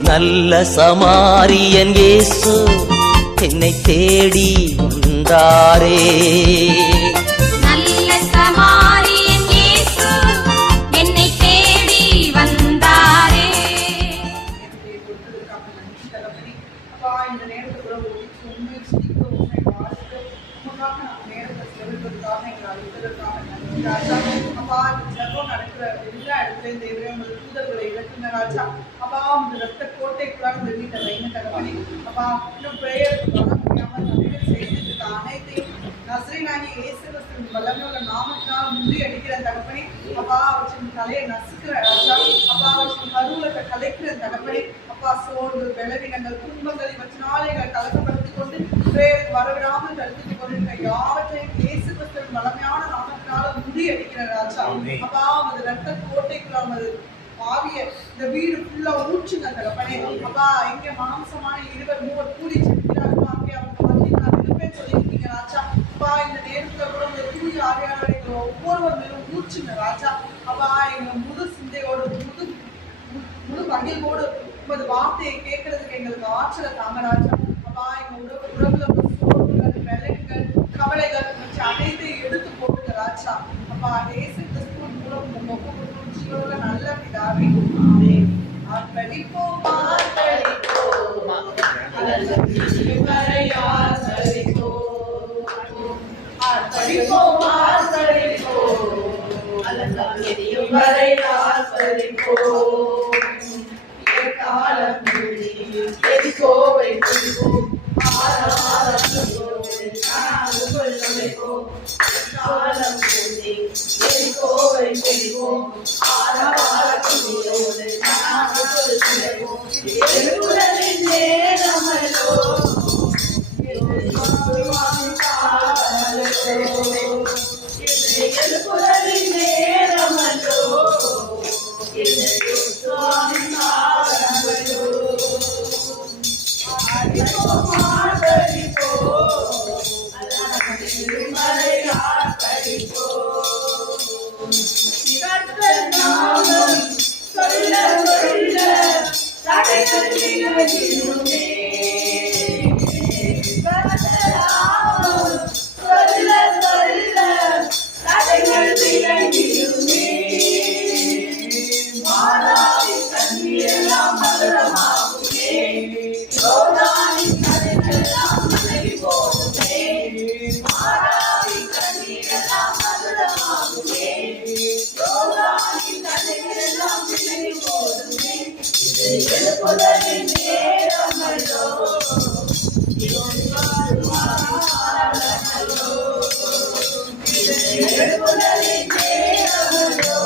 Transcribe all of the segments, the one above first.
நல்ல சமாரியன் இயேசு என்னை தேடி வந்தாரே. நல்ல சமாரியன் இயேசு என்னை தேடி வந்தாரே. அப்பா இந்த நேரத்துக்குள்ள ஒழிச்சு உண்மை சிரிக்க உண்மை வாழ்த்து உமக்காக நான் நேரத்தை செலுத்துவதற்காக எங்களை அழைத்ததற்காக நன்றி ராஜா. அப்பா இந்த ஜெபம் நடக்கிற எல்லா இடத்துலையும் தேவையான உங்கள் தூதர்களை இழக்குங்க ராஜா. அப்பா உங்கள் ரத்த கோட்டைக்குள்ளாக இந்த வீட்டை வைங்க தகப்பனே. அப்பா இன்னும் பிரேயருக்கு வர முடியாமல் நன்மைகள் செய்திருக்க அனைத்தையும் நசரேயனாகிய இயேசு கிறிஸ்துவின் வல்லமையுள்ள நாமத்தினால் முறியடிக்கிற தகப்பனே. அப்பா அவற்றின் தலையை நசுக்கிற ராஜா. அப்பா அவற்றின் கருவூலத்தை கலைக்கிற தகப்பனே. அப்பா சோர்வு பலவீனங்கள் துன்பங்கள் இவற்றினாலே எங்களை கலக்கப்படுத்திக் கொண்டு பிரேயருக்கு வரவிடாமல் தடுத்துக் கொண்டிருக்கிற யாவற்றையும் இயேசு கிறிஸ்துவின் வல்லமையான நாமத்தினால முறியடிக்கிற ராஜா. அப்பா அவரது ரத்த கோட்டைக்குள்ள அவரது ஆவிய இந்த வீடு ஃபுல்லா ஊற்றுங்க தகப்பனே. அப்பா எங்க மாம்சமான 2-3 கூடி செல்கிறார்களோ அங்கே அவங்க மத்தியில் நான் இருப்பேன் சொல்லியிருக்கீங்க ராஜா. அப்பா இந்த நேரத்துல கூட இந்த தூய ஆவியானவரை ஒவ்வொருவர் மேலும் ஊற்றுங்க ராஜா. அப்பா எங்க முழு சிந்தையோடு முழு மகிழ்வோடு உமது வார்த்தையை கேட்கறதுக்கு எங்களுக்கு ஆற்றலை தாங்க ராஜா. அப்பா எங்க உறவுல சோர்வுகள் விலகுகள் கவலைகள் அனைத்தையும் எடுத்து போடுங்க ராஜா. அப்பா இயேசு கிறிஸ்துவின் மூலம் ஜீவனுள்ள நல்ல பிதாவே ஆமென். ஆர்ப்பரிப்போம் ஆர்ப்பரிப்போம் வரை ஆர்ப்பரிப்போம் ஆர்ப்பரிப்போம் ஆர்ப்பரிப்போம் வரை ஆர்ப்பரிப்போம். காலம் எரிகோவை குடிப்போம் காலம் எரிகோவை குடிப்போம் ஆரவாரக்குடியோடு நேரமல்லோ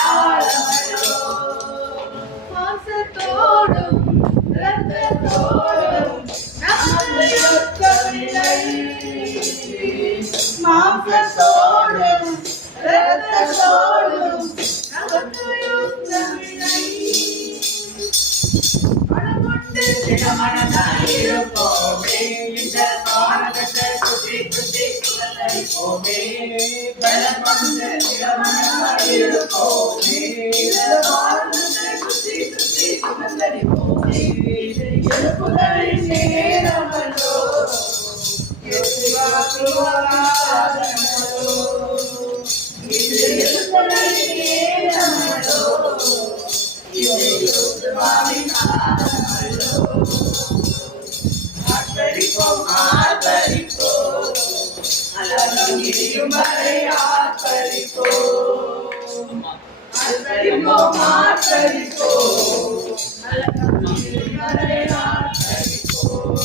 நேரமல்லோ மாசத்தோடும் ரத்தத்தோடும் நமக்கு யுத்தமில்லை. மாசத்தோடும் ரத்தத்தோடும் நமக்கு யுத்தமில்லை. மனமொண்டு திடமனதாயிருப்போமே இந்த பாரதத்தை சுற்றி சுற்றி குலத்தரிப்போமே. பலமொண்டு திடமனதாயிருப்போமே இந்த பாரதத்தை சுற்றி சுற்றி குலத்தரிப்போமே. எழுப்புதலின் நேரமல்லோ இது எழுப்புதலின் நேரமல்லோ ஆர்ப்பரிப்போம் ஆர்ப்பரிப்போம் அலங்கம் இடியும் வரை ஆர்ப்பரிப்போம் ஆர்ப்பரிப்போம் ஆர்ப்பரிப்போம் அலங்கம் இடியும் வரை ஆர்ப்பரிப்போம்.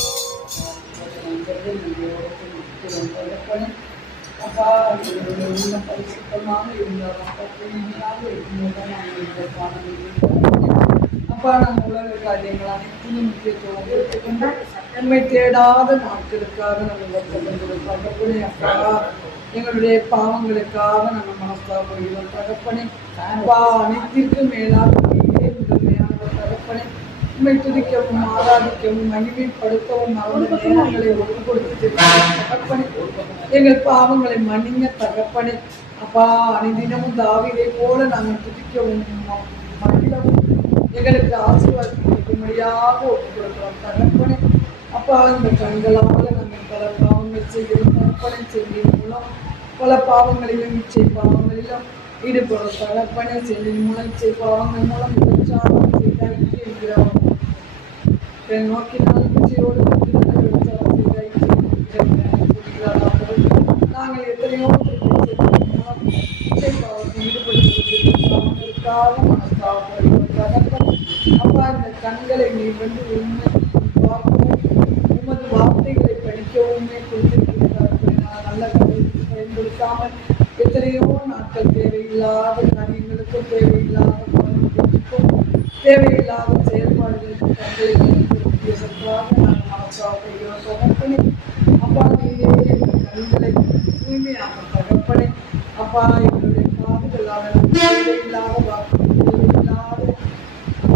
அப்பா உள்ள பரிசுத்தமாக இருந்தால் அப்பா நாங்கள் உலக காரியங்கள் அனைத்திலும் முக்கியத்துவம் எடுத்துக்கொண்டு உண்மை தேடாத நாட்களுக்காக நாங்கள் வருத்தப்பட்டிருக்கோம் தகப்பனே. அப்பா எங்களுடைய பாவங்களுக்காக நாங்கள் மனஸ்தாபம் தகப்பனே. அப்பா அனைத்திற்கும் மேலாக முதன்மையானவர் தகப்பனே. உண்மை துதிக்கவும் ஆராதிக்கவும் மகிமைப்படுத்தவும் அவருடைய நேரங்களை ஒப்பு கொடுத்து தகப்பனே. எங்கள் பாவங்களை மன்னிங்க தகப்பனே. அப்பா அனைதினமும் தாவீதை போல நாங்கள் துதிக்கவும் மகிழவும் எங்களுக்கு ஆசீர்வாதம் கிடைக்கும்படியாக ஒப்புக் கொடுக்கிறோம் தகப்பனே. அப்பா, இந்த கண்களால் நாங்கள் பல பாவங்கள் செய்கிறோம் தகப்பனை. செல்லின் மூலம் பல பாவங்களிலும் இச்சை பாவங்களிலும் ஈடுபடும் தகப்பனை. செல்லின் மூலம் இச்சை பாவங்கள் மூலம் விபச்சாரம் செய்தாயிற்று என்கிறோம். நோக்கினால் இச்சையோடு விபச்சாரம் செய்தாயிற்று சொல்கிறார்கள். நாங்கள் எத்தனையோ இச்சை பாவத்தில் ஈடுபடுவதற்காக மனஸ்தாபப்படுகிறோம் தகப்பனை. அப்பா, இந்த கண்களை நீ வந்து உண்மை பார்க்கவும் உமது வார்த்தைகளை படிக்கவுமே கொடுத்திருக்கிறார்கள். நல்ல கதைக்கு பயன்படுத்தாமல் எத்தனையோ நாட்கள் தேவையில்லாத காரியங்களுக்கும் தேவையில்லாத பாவங்களுக்கும் தேவையில்லாத செயல்பாடுகளுக்கு கண்களை பயன்படுத்தியதற்காக நாங்கள் மனசாப்படுகிறோம் தகப்பனே. அப்பா, நீரே எங்கள் கண்களை தூய்மையாக தகப்பனே. அப்பா, எங்களுடைய காதுகளால் தேவையில்லாத வாக்கு தேவையில்லாத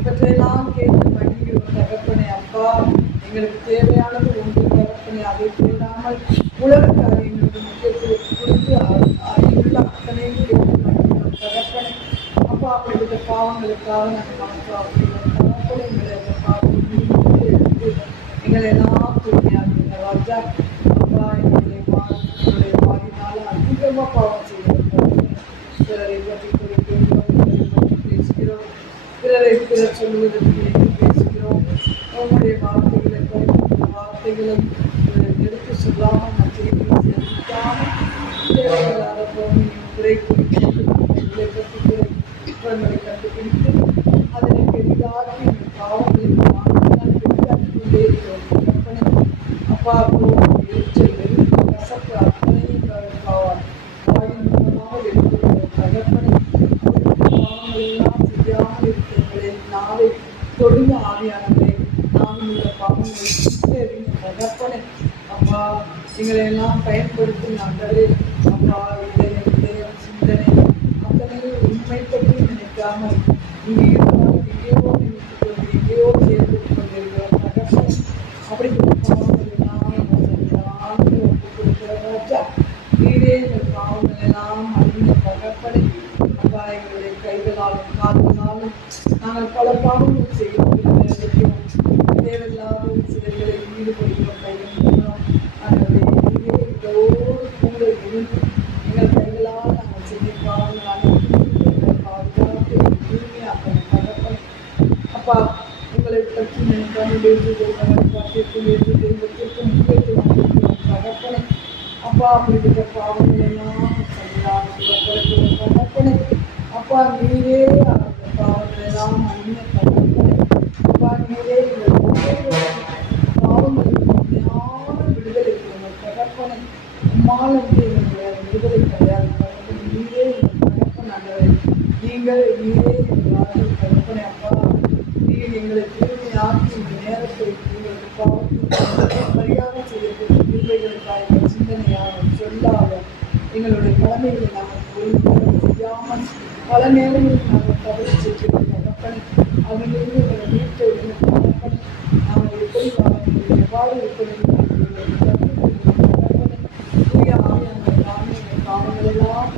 இவற்றையெல்லாம் கேட்டு மகிழ்கிறோம் தகப்பனே. அப்பா, எங்களுக்கு தேவையானது ஒன்று தகப்பனே. அதை தேடாமல் உலக காரியங்களுக்கு முக்கியத்துவம் கொடுத்து அறிவுள்ள அத்தனையும் கேட்டு மகிழ்கிறோம் தகப்பனே. அப்பா, அப்படிப்பட்ட பாவங்களுக்காக நாங்கள் மனசாப்படுகிறோம் தகப்பனே. எங்களை அந்த பாவத்தை எடுத்து எங்களை எல்லாம் தூய்மையாக்குங்க ராஜா. அப்பா, எங்களுடைய வாயினால் அதிகமாக பாவம் செய்கிறோம். பிறரை பற்றி குறிப்பிடுகிறோம், பிறரை பற்றி பேசுகிறோம், பிறரை பிறர் சொல்லுவதற்கு பேசுகிறோம். உங்களுடைய வார்த்தைகளை வார்த்தைகளை எடுத்து சொல்லாமல் மற்றவர்களை சேர்க்காமல் தேவையில்லாத பொருளையும் குறை குறிப்பிட்டு இதை பற்றி குறைகளை கண்டுபிடித்து அதனை பெரிதாக்கி பாவங்களை பெரிதாக்கி கொண்டே இருக்கிறோம் கற்பனை. அப்பா, எரிச்சல் வெறுப்பு கசப்பு அத்தனையும் வாயின் மூலமாக எடுத்துக்கிறோம் தகப்பனை. பாவங்கள் எல்லாம் செய்யாமல் இருக்கிறவர்களை நாளை தொழுங்க ஆவியானவரை நாங்கள் உள்ள பாவங்களை அறிந்த தகப்பனை. அப்பா, எங்களை எல்லாம் பயன்படுத்தி நாங்களே அப்பா இதயம் சிந்தனை அத்தனையும் உண்மை பற்றி நினைக்காமல் இங்கே இருந்தால் எங்கேயோ நினைத்து கொண்டு எங்கேயோ சேர்ந்து கொண்டிருக்கிறோம் தகப்பனை. அப்படிப்பட்ட பாவங்கள் எல்லாம் ஒப்புக் கொடுக்கிற ராஜா. நீரே எங்கள் பாவங்கள் எல்லாம் அறிந்த தகப்பனை. அப்பா, எங்களுடைய கைகளாலும் கால்களாலும் நாங்கள் பல பாவங்கள் செய்கிறோம். தேவையில்லாத செயல்களை ஈடுபடுகிறோம் கைகளும். அதனுடைய இதோடு கூட இருந்து எங்கள் கைகளால் நாங்கள் செய்ய பாவங்கள் அனைத்து பாதுகாத்து தூய்மையாக்கணும் தகப்பனை. அப்பா, உங்களை பற்றி நினைக்காமல் பாட்டிற்கும் வேற்று தெய்வத்திற்கும் முக்கியத்துவம் கொடுக்கிறோம் தகப்பனை. அப்பா, அப்படிப்பட்ட பாவங்கள் எல்லாம் செய்யலாம் தகப்பனை. அப்பா, நீரே அந்த பாவங்கள் எல்லாம் அழிந்த தகப்பனை. அப்பா, நீரே பாவங்களுக்கு உண்மையான விடுதலை தகப்பனை. உம்மால் என்று எங்களுடைய விடுதலை கிடையாது தகப்பனை. நீரே எங்கள் தகப்பன் ஆண்டவரே. நீரே எங்கள் தகப்பனை. அப்பா, நீர் எங்களை தூய்மையாக்கி இந்த நேரத்தை எங்களுக்கு பாவத்தை சரியாக செய்யக்கூடிய தீர்வைகளுக்காக சிந்தனையாக சொல்லாத எங்களுடைய கடமைகளை நாங்கள் ஒழுங்காக செய்யாமல் பல நேரங்களில் நாங்கள் தவறு செய்கிறோம் தகப்பனை. அதிலிருந்து எங்களை மீட்டு தகப்பனை. நாங்கள் எப்படி எவ்வாறு இருக்க வேண்டும் தூய ஆவியான பாவங்களெல்லாம்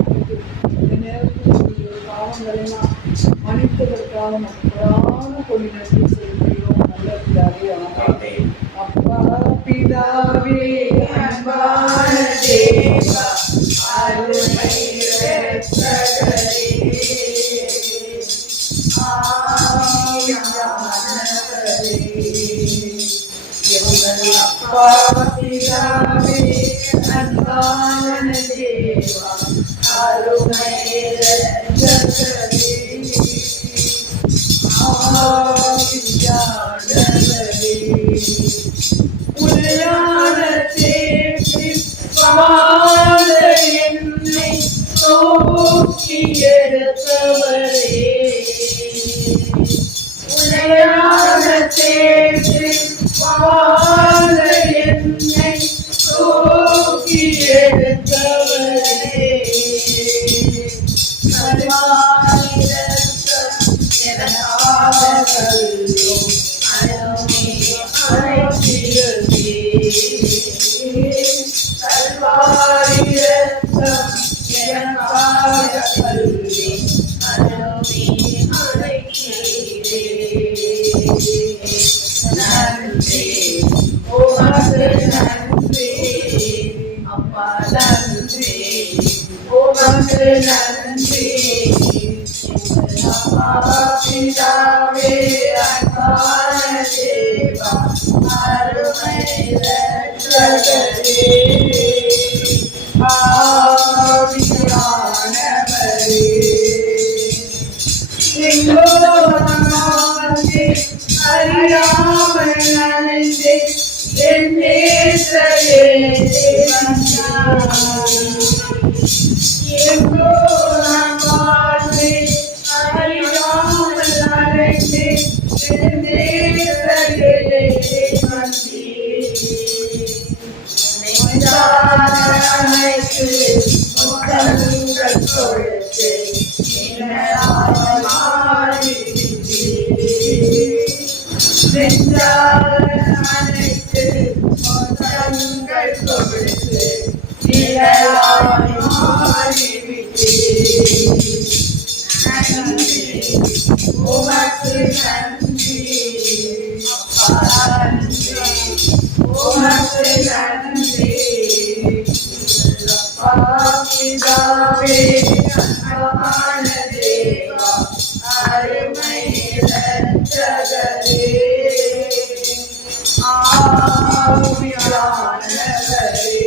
இந்த நேரத்தில் பாவங்களெல்லாம் மன்னிப்பதற்காக நமக்கு கொடி நன்றி செலுத்துகிறோம். நல்ல பிதாவே. அப்பா, பிதாவே அன்பான தேவா, அருமை இரட்சகரே, ஆவியானவரே, எங்கள் அப்பா பிதாவே அன்பான தேவா, அருமை இரட்சகரே, ஆவியானவரே, உள்ளான தேற்றி பாத என்னை நோக்கி எடுத்தவரே, உள்ளான தேற்றி பாத என்னை நோக்கி எடுத்தவரே, பிதாவே அன்பான தேவா அருமை இரட்சகரே ஆவியானவரே எங்கோரானே அறியாமல் நனைந்தே என் நேசரே எங்கோ நான் வாழ்ந்தேன் அறியாமல் நனைந்தே என் நேசரே அனைத்து முத்தங்கள் கொடுத்து அனைத்து முத்தங்கள் கொடுத்து நிழலாய் மாறிவிட்டேன். நன்றி உமக்கு நன்றி அப்பா நன்றி உமக்கு நன்றி பிதாவே அன்பான தேவா அருமை இரட்சகரே ஆவியானவரே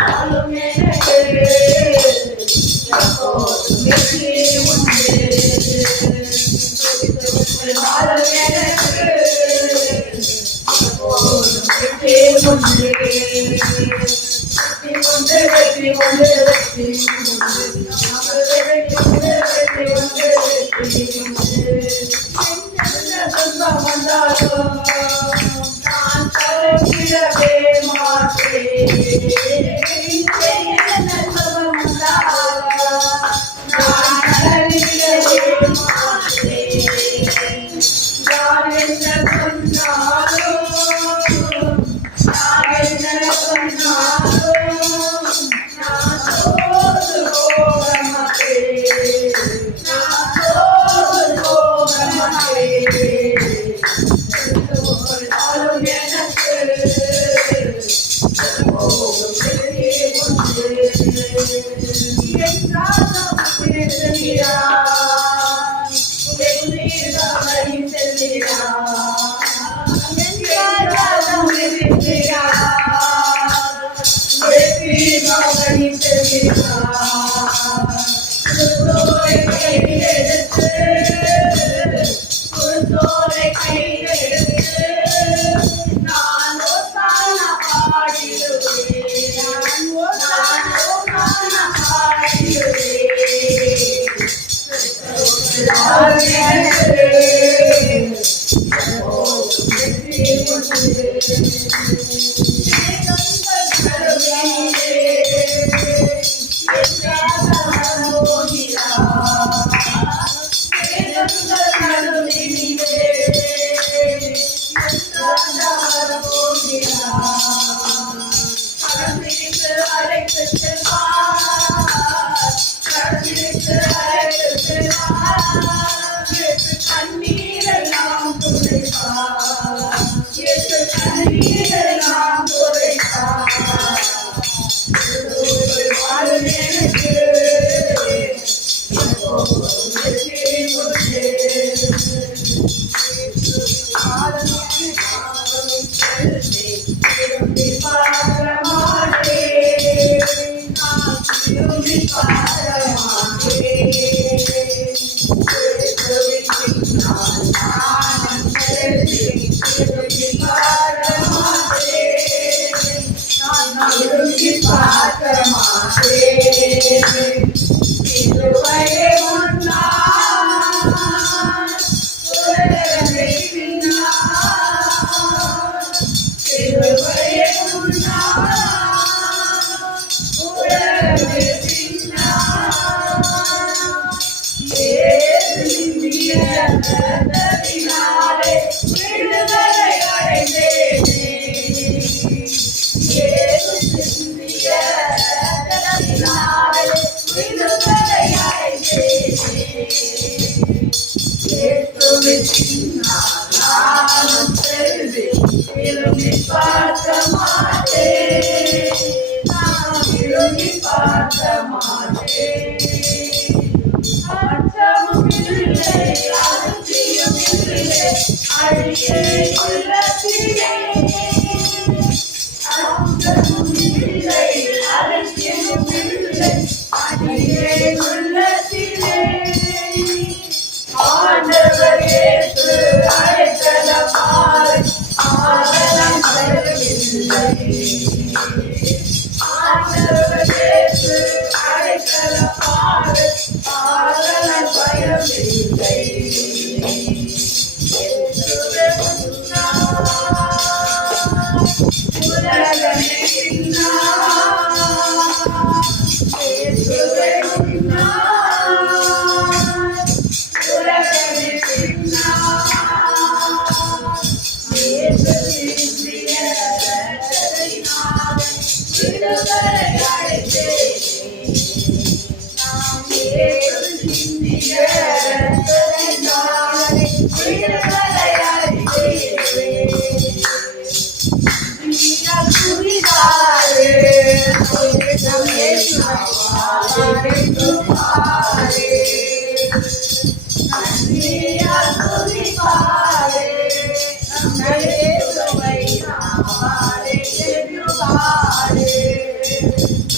Hallelujah.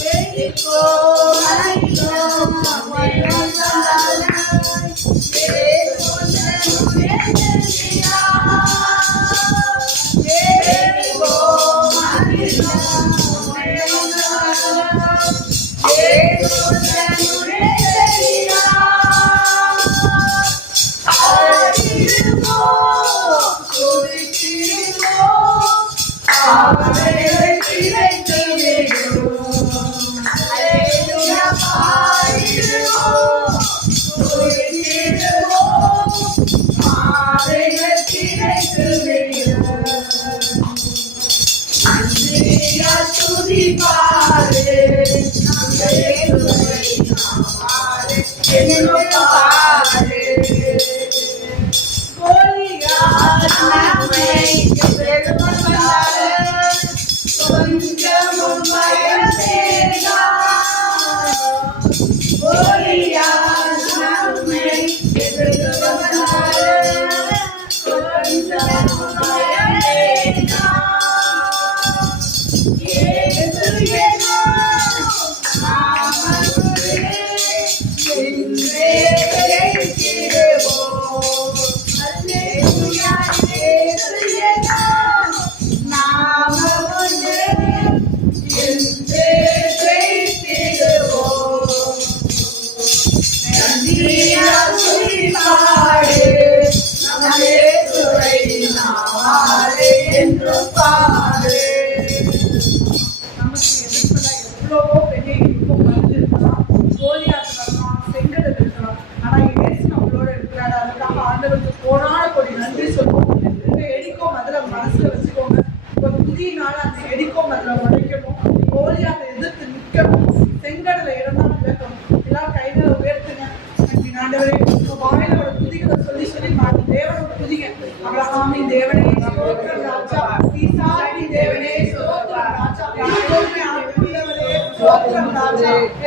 Hare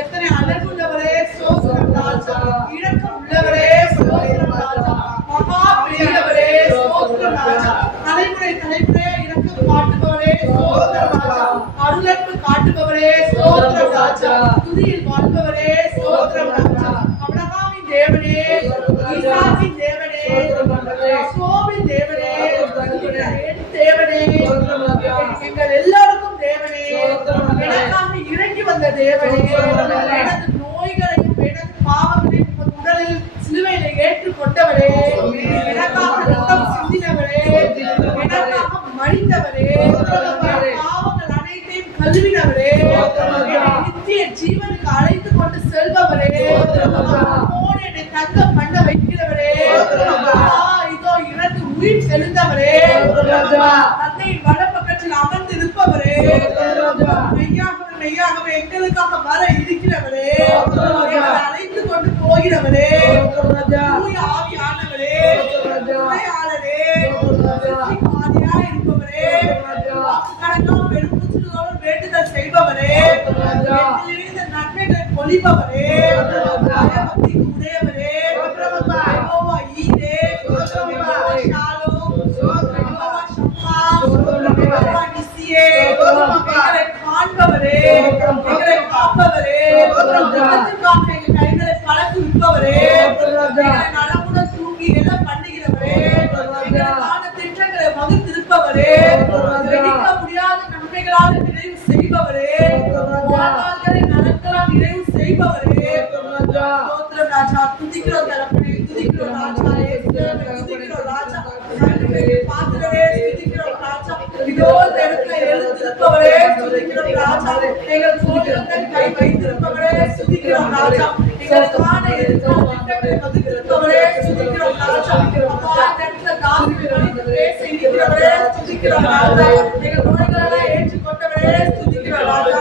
எத்தனை அழகுள்ளவரே ஸ்தோத்திரம் ராஜா, இரக்கம் உள்ளவரே ஸ்தோத்திரம் ராஜா, மகா பெரியவரே ஸ்தோத்திரம் ராஜா, தலைமுறை தலைமுறை இரக்கம் காட்டுபவரே ஸ்தோத்திரம் ராஜா, அருளன்பு காட்டுபவரே ஸ்தோத்திரம் ராஜா, துதியில் வாழ்பவரே ஸ்தோத்திரம் ராஜா, அபிரகாமின் தேவனே, ஈசாக்கின் தேவனே, யாக்கோபின் தேவனே, என் தேவனே, எங்கள் எல்லாருக்கும் தேவனே, எனக்காக இறங்கி வந்த தேவனே, எனது நோய்களையும் எனது பாவங்களையும் உடலில் சிலுவையில ஏற்றுக்கொண்டவரே, எனக்காக ரத்தம் சிந்தினவரே, எனக்காக மடிந்தவரே, பாவங்கள் அனைத்தையும் கழுவினவரே, நித்திய ஜீவனுக்கு அழைத்து கொண்டு செல்பவரே, என்னை தங்க பண்ண வைக்கிறவரே, இதோ இறந்து உயிர் தெளிந்தவரே, தந்தையின் வலப்பக்கத்தில் அமர்ந்து இருப்பவரே, மெய்யாகவே மெய்யாகவே எங்களுக்காக வர இருக்கிறவரே, அழைத்து கொண்டு போகிறவரே, தூய ஆவியானவரே, துணையாளரே, ஆதியாய் இருப்பவரே, கணக்கான பெருமூச்சுகளோடு வேண்டுதல் செய்பவரே, எங்களிலிருந்து நன்மைகளை பொழிபவரே, பயபக்திக்கு உடையவரே, யெகோவா ஈரே, யெகோவா ஷாலோம், யெகோவா ஷம்மா, யெகோவா நிசியே, எங்களை காண்பவரே, எங்களை காப்பவரே, உலகத்துக்காக எங்கள் கைகளை பழக்கி விற்பவரே, எங்களை நலமுடன் தூங்கி எல்லாம் பண்ணுகிறவரே, எங்களுக்கான திட்டங்களை வகுத்திருப்பவரே, வெடிக்க முடியாத நன்மைகளால் நிறைவு செய்பவரே, வாழ்நாள்களை நலன்களால் நிறைவு செய்பவரே, ஸ்தோத்திரம் ராஜா, துதிக்கிறோம் தகப்பனே, துதிக்கிறோம் ராஜா, துதிக்கிறோம் ராஜா, பாத்திரவே, துதிக்கிறோம் ராஜா, இதோ இந்த இடத்துல எழுந்திருப்பவரே, துதிக்கிறோம் ராஜா, எங்கள் கோயில்கள் கை வைத்திருப்பவரே, துதிக்கிறோம் ராஜா, எங்களுக்கான எதிர்கால திட்டங்களை வகுத்திருப்பவரே, துதிக்கிறோம் ராஜா, அப்பா இந்த இடத்துல தாவீது பேச இருக்கிறவரே, துதிக்கிறோம் ராஜா, எங்கள் நோய்களை ஏற்றுக்கொண்டவரே, துதிக்கிறோம் ராஜா,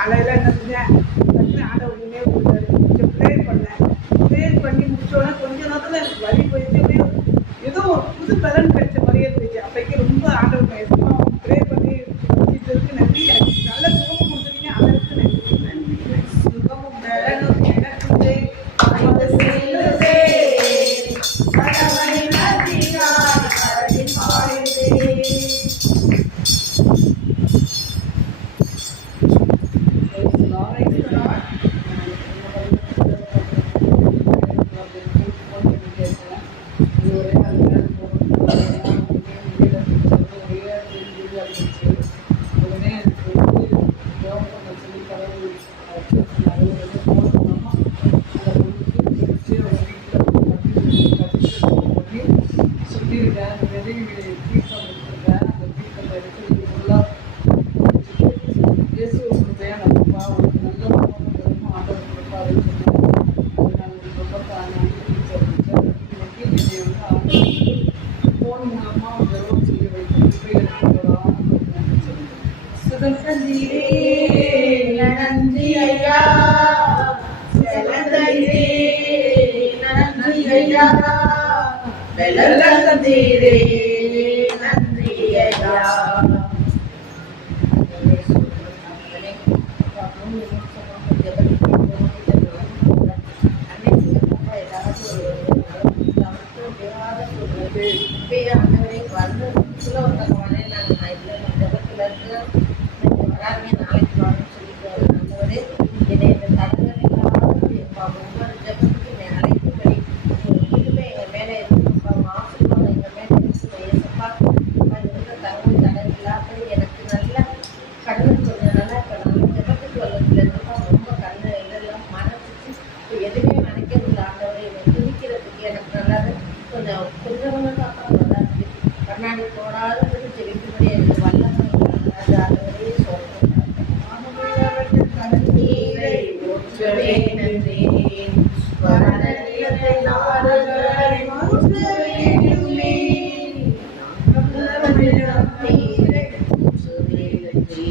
காலையில் என்ன செஞ்சேன், டக்குனு ஆண்டவர் நினைவு கொடுத்தாரு. கொஞ்சம் ப்ரேயர் பண்ணேன். ப்ரேயர் பண்ணி முடிச்சோடனே கொஞ்ச நேரத்தில் எனக்கு வலி போயிடுச்சு. அப்படியே ஏதோ ஒரு புது பலன் கிடைச்ச மாதிரியே இருந்துச்சு. அப்போக்கே ரொம்ப ஆண்டவர் ப்ரேயர் பண்ணி வச்சுட்டு நன்றி. எனக்கு நல்ல சுகமும் கொடுத்துருக்கீங்க, அதற்கு நன்றி. சுகமும் பலனும் எனக்கு அந்த செல்லுதே கடவுளை நன்றியால் கடலில் பாடுதே. நன்றி ஐயா, நன்றி ஐயா, தந்தீரே நன்றி ஐயா. கண்ணாடி போடாத செவிக்கும்படி எனக்கு வல்லமை கண்ணீரை ஊற்றவே நன்றி. வரநிலத்தை நாடுகளை மாற்றவே நன்றி. நீரை ஊற்றவே நன்றி.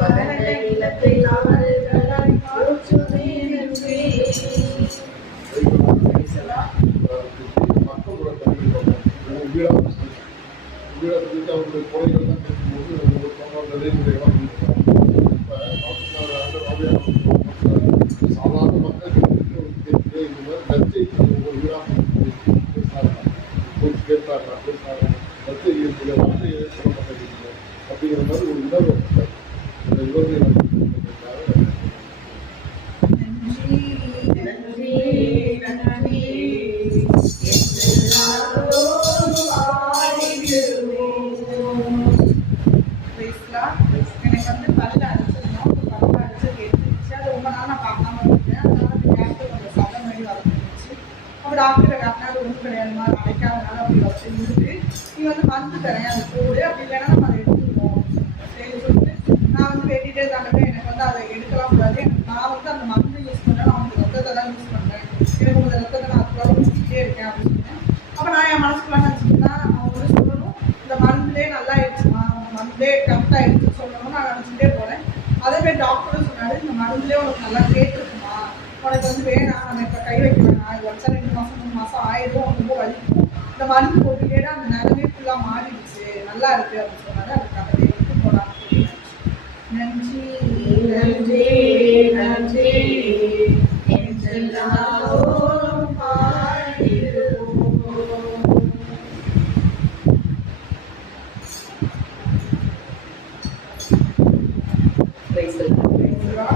வரநிலத்தை நாடுகளை மாற்றவே நன்றி. அவருடைய குறைகள் தான் கேட்கும்போது ஒரு நடைமுறைகளாக சாதாரண மக்கள் இந்த மாதிரி லட்சை ஒவ்வொரு வீடாக கேட்டாங்க லட்சை வார்த்தை சொல்லப்பட்டிருக்கீங்க அப்படிங்கிற மாதிரி ஒரு உணர்வு இந்த உணர்வை டாக்டரை காட்டினா அது ஒன்றும் கிடையாதுமா, அடைக்காதனால அப்படி வச்சு இருக்கு. நீ மருந்து தரேன், அது போடு, அப்படி இல்லைன்னா நம்ம அதை எடுத்துக்குவோம். சரி சொல்லிட்டு நான் வேண்டிகிட்டே தாண்டவே எனக்கு அதை எடுக்கலாம் கூடாது. நான் அந்த மருந்து யூஸ் பண்ணுறேன், நான் உங்கள் ரத்தத்தை தான் யூஸ் பண்ணுறேன், எனக்கு உங்கள் ரத்தத்தை நான் அதுக்குள்ள ஊற்றிக்கிட்டே இருக்கேன் அப்படின்னு சொன்னேன். அப்போ நான் என் மனசுக்குள்ள நினச்சிக்கிட்டா அவங்க சொல்லணும், இந்த மருந்துலேயே நல்லா ஆயிடுச்சுமா, மருந்தே கரெக்டாக ஆயிடுச்சுன்னு சொல்லணும்னு நான் நினச்சிக்கிட்டே போகிறேன். அதே மாதிரி டாக்டரும் சொன்னாரு, இந்த மருந்துலேயே உனக்கு நல்லா கேட்டுருக்குமா, உனக்கு வேணாம், நம்ம இப்போ கை வைக்க வேணாம், இது வச்சா 2 மாதம் 3 மாதம் ஆயிடும், ரொம்ப வலிக்கும், இந்த மருந்து போட்டுக்கிட்டே அந்த நிலவே ஃபுல்லாக மாறிடுச்சு, நல்லா இருக்கு அப்படின்னு சொன்னாரு. அதுக்காக எடுத்து போகலாம். நன்றி நன்றி நன்றி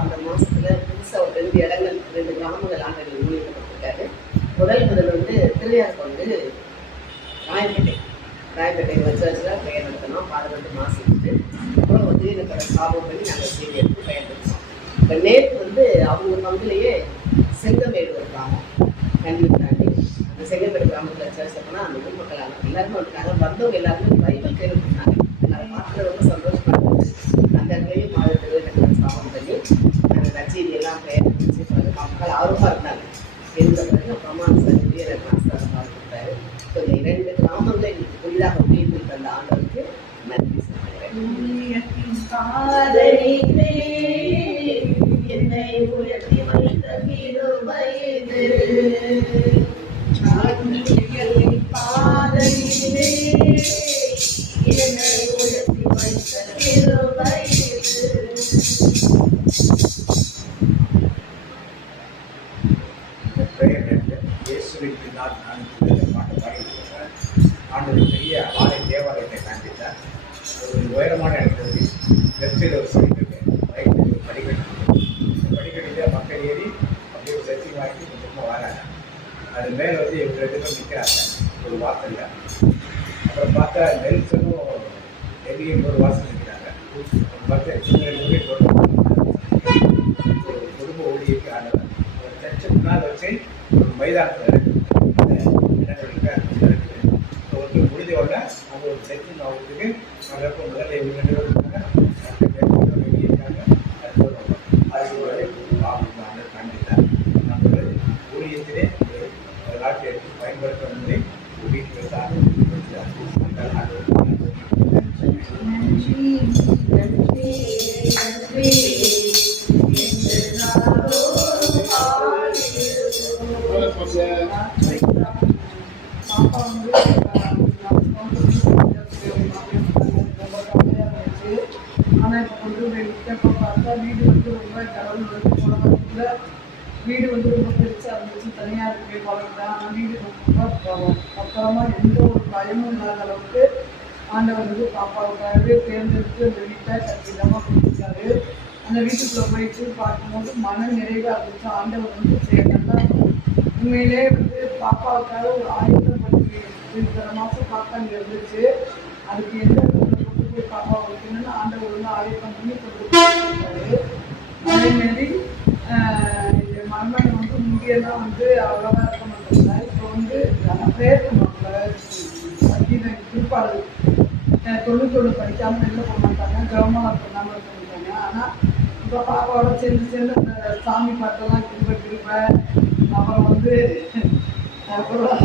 இந்த மாசத்துல புதுசாக ஒரு 2 இடங்கள் 2 கிராமங்கள் ஆண்டவர் ஊழியப்பட்டிருக்காரு. முதல் திருவையாறுக்கு ராயப்பேட்டை வச்சு பெயர் நடத்தணும். பாதுகாத்து மாசிட்டு அப்புறம் எனக்கு சாபம் பண்ணி நாங்கள் செய்தி எடுத்து பயன்படுத்தோம். இப்போ நேற்று அவங்க பங்குலேயே செங்கமேடு ஒரு கிராமம் கண்டிப்பாக தாண்டி அந்த செங்கமேடு கிராமத்தில் சர்ச்சை போனால் அந்த ஊர் மக்கள் எல்லாருமே வந்துட்டாங்க. வந்தவங்க எல்லாருமே பைபிள் கேள்விப்பட்டாங்க. எல்லாரும் பார்த்து ரொம்ப சந்தோஷப்பட்டாங்க. அந்த இடத்துலையும் மாதத்தில் சாபம் பண்ணி அந்த நச்சீதியெல்லாம் பெயர் வச்சு மக்கள் ஆர்வமாக இருந்தாங்க. இருந்த பிறகு அப்புறமா சரி எனக்கு மாஸ்டர் கொடுத்தாரு. ஸோ இந்த 2 கிராமங்களை எங்களுக்கு புதிதாக உயிர்த்து தந்த ஆண்டவருக்கு நன்றி சொல்கிறேன். இயேசுவின் பின்னால் நான் இந்த பாட்டை பாடியிருக்கிறேன். ஆண்டவர் பெரிய ஆலை தேவாலயத்தை காண்பித்தார். ஒரு உயரமான இடத்துல லெப்டில் ஒரு படிக்கட்டு, ரைட்டில் ஒரு படிக்கட்டு. இந்த படிக்கட்டில் மக்கள் ஏறி அப்படியே ஒரு லட்சியம் வாங்கி கொஞ்சமாக வராங்க. அது மேலே வந்து இவங்க 2 பேரும் நிற்கிறாங்க ஒரு வாசலில். அப்புறம் பார்த்தா நெல்சனும் எதிரியும் ஒரு வாசல் நிற்கிறாங்க. பார்த்தா ஒரு குடும்ப ஊழியருக்கு ஆண்டவர் ஒரு சர்ச்சை முன்னால் வச்சு ஒரு மைதானத்தில் ஒருத்தர் முடிஞ்சோட அவங்க ஒரு செக்ஷன் அவங்களுக்கு அதற்கு முதல்ல இவங்க 2 பேரும் இருக்காங்க, வெளியே இருக்காங்க. அதுக்கு ஆண்டவர் காண்பித்தார். நம்ம ஊழியத்திலே ஒரு நாட்டை எடுத்து பயன்படுத்த வந்து வீட்டில் வந்து பாப்பா வந்து ஆனால் இப்போ கொண்டு போய் விட்டப்போ பார்த்தா வீடு வந்து ரொம்ப கடவுள் வந்து போனதுக்குள்ள வீடு வந்து ரொம்ப பெருசாக இருந்துச்சு, தனியாக இருக்கே குழந்தான். ஆனால் வீடு ரொம்ப பத்திரமா எந்த ஒரு பயமும் இல்லாத அளவுக்கு ஆண்டவர் வந்து பாப்பாவுக்காகவே தேர்ந்தெடுத்து அந்த வீட்டை கட்டிடமாக கொடுத்துருக்காரு. அந்த வீட்டுக்குள்ளே போயிட்டு பார்க்கும்போது மன நிறைவாக இருந்துச்சு. ஆண்டவர் வந்து நல்லா உண்மையிலே வந்து பாப்பாவுக்காக ஒரு ஆயுதம் பண்ணி 2 மாதம் பாப்பா இங்கே இருந்துச்சு. அதுக்கு எந்த கொண்டு போய் பாப்பா வைக்கணும்னு ஆண்டவர் வந்து ஆயுதம் பண்ணி கொண்டு போயிருக்காரு. அதேமாரி என் மருமகன் வந்து முந்தியெல்லாம் வந்து அவ்வளோவா இருக்க மாட்டாங்க. இப்போ வந்து ப்ரேயர் பண்ணுவாங்க, சங்கீதம் திருப்பாடு 91 படிக்காமல் வெளில போக மாட்டாங்க, கவர்மெண்ட் பண்ணாமல் இருக்க மாட்டாங்க. ஆனால் இப்போ பாப்பாவோட சேர்ந்து அந்த சாமி பாட்டெல்லாம் திரும்ப அப்புறம் வந்து அப்புறம்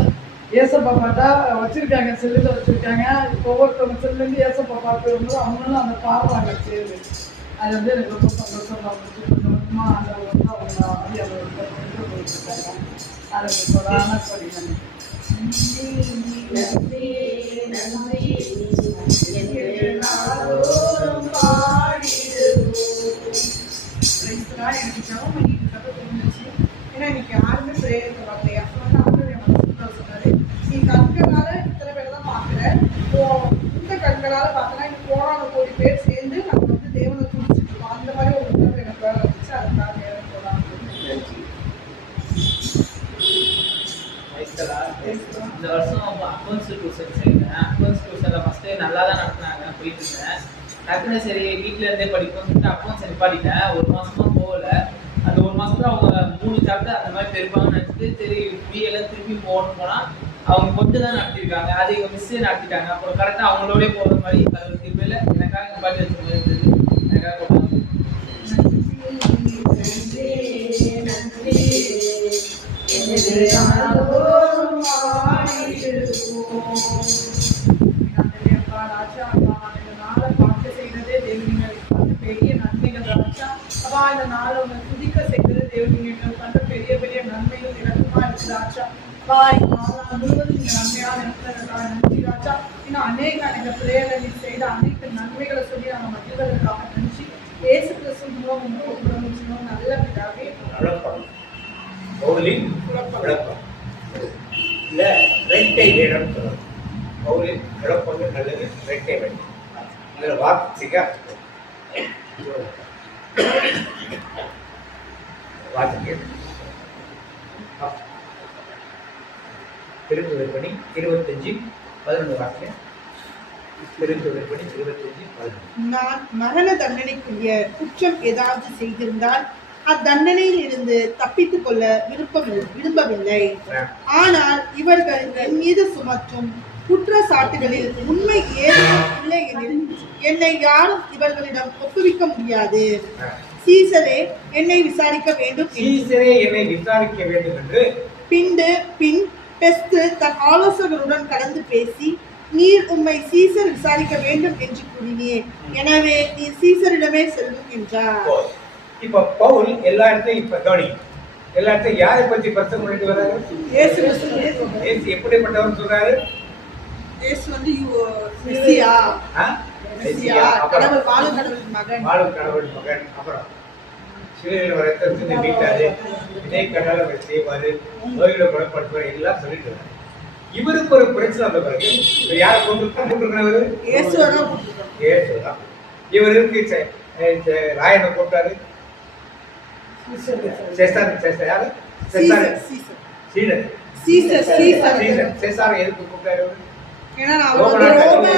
ஏசப்பா பாட்டா வச்சுருக்காங்க, செல்லில் வச்சுருக்காங்க. ஒவ்வொருத்தவங்க செல்லுலேருந்து ஏசப்பா பாட்டு வரும்போது அவங்களும் அந்த பாடுறாங்க சேர்ந்து. அது வந்து எனக்கு ரொம்ப சந்தோஷமாக இருந்துச்சு. கொஞ்சம் கொஞ்சமாக ஆண்டவர் வந்து அவங்க அப்படி அவங்க கொண்டு போயிட்டுருக்காங்க. அதை தொடரான படிக்கணும். எனக்கு ஜெபம் பண்ணிட்டு தோணுச்சு. ஏன்னா இன்னைக்கு யாருமே பிரேயருக்கு வரலையா? அப்போ வந்து ஆண்டவர் என் மனசுக்குள்ள சொன்னாரு, நீ கண்களால இத்தனை பேர் தான் பார்க்குற, இந்த கண்களால் பார்த்தனா இன்னும் 1,000 கோடி பேர் சேர்ந்து நம்ம வந்து தேவனை துடிச்சிட்டு இருக்கோம். அந்த மாதிரி ஒரு உணர்வு எனக்கு வேலை வந்துச்சு. அதுக்காக நேரம் போகலாம். இந்த வருஷம் அக்கௌண்ட்ஸ் டியூஷன் சேர்ந்தேன். அக்கௌண்ட்ஸ் டியூஷனில் ஃபஸ்ட்டு நல்லா தான் நடத்தினாங்க, போயிட்டு இருந்தேன். டக்குன்னு சரி வீட்டில் இருந்தே படிப்போம்னு சொல்லிட்டு அக்கௌண்ட்ஸ் நிப்பாட்டிட்டேன். 1 மாதமாக போகல. அந்த 1 மாதத்துல அவங்க 3 சாப்டர் அந்த மாதிரி தெரிப்பாங்கன்னு நினச்சிட்டு சரி பிஎல்லாம் திருப்பி போனால் அவங்க கொஞ்சம் தான் நடத்திருக்காங்க. அது எங்கள் மிஸ்ஸே நடத்திட்டாங்க. அப்புறம் கரெக்டாக அவங்களோடய போகிற மாதிரி அது திருப்பியில் எனக்காக நிப்பாட்டி வச்ச மாதிரி இருந்தது. எனக்காக போட்டாங்க. பெரிய நன்மைகள் ராஜா. அப்பா இந்த நாளை உங்களை துதிக்க செய்தது தேவன் கண்ட பெரிய பெரிய நன்மைகள் இலக்கமா இருக்கு ராஜா. அப்பா இந்த நாள் முழுவதும் நீங்க நன்மையான இருக்கிறதுக்காக நன்றி ராஜா. இன்னும் அநேக பிரேயரை நீ செய்த அனைத்து நன்மைகளை சொல்லி நாங்கள் மகிழ்வதற்காக நன்றி. இயேசு கிறிஸ்து மூலம் உங்களுக்கு நல்ல பிதாவே. பவுலின் விளக்கம் இல்லை ரெட்டை வேடம் சொல்லணும். பவுலின் விளக்கம் நல்லது, ரெட்டை வேடம் இதில் வாசிக்க திருத்துதற்பணி 25:11 வாக்கியம். திருத்துதற்பணி 25:11. நான் மரண தண்டனைக்குரிய குற்றம் ஏதாவது செய்திருந்தால் அத்தண்டனையில் இருந்து தப்பித்துக் கொள்ள விரும்பவில்லை. ஆனால் இவர்கள் என் மீது சுமற்றும் குற்றச்சாட்டுகளில் உண்மை ஏதும் இல்லை எனில் என்னை யாரும் இவர்களிடம் ஒப்புவிக்க முடியாது. சீசரே என்னை விசாரிக்க வேண்டும் என்று பின் பெஸ்து தன் ஆலோசகருடன் கலந்து பேசி, நீர் உம்மை சீசர் விசாரிக்க வேண்டும் என்று கூறினேன். எனவே நீர் சீசரிடமே செல்லும் என்றார். இப்ப பவுல் எல்லா இடத்தையும் இப்ப கவனி, எல்லா இடத்தையும் யாரை பற்றி பிரசங்கம் பண்ணிட்டு வர்றாரு? இயேசு எப்படிப்பட்டவர் சொல்றாரு? இயேசு வந்து மெசியா, கடவுள் வாழும் கடவுள் மகன். வாழும் கடவுள் மகன். அப்புறம் சிலுவையில் ரத்தத்தை நீட்டாரு, இதே கண்ணால் அவர் செய்வாரு, நோய்களை குணப்படுத்துவார், எல்லாம் சொல்லிட்டு இருக்காரு. இவருக்கு ஒரு பிரச்சனை வந்த பிறகு இவர் யாரை கொண்டிருக்கிறவர்? இயேசுவைதான் போட்டிருக்காங்க. இயேசுதான். இவருக்கு ராயனை போட்டாரு, யாரு? Caesar, Caesar. சீடர். Caesar, Caesar. சேசாரை எதுக்கு கூப்பிட்டாரு அவரு? ஏன்னா நான் வந்து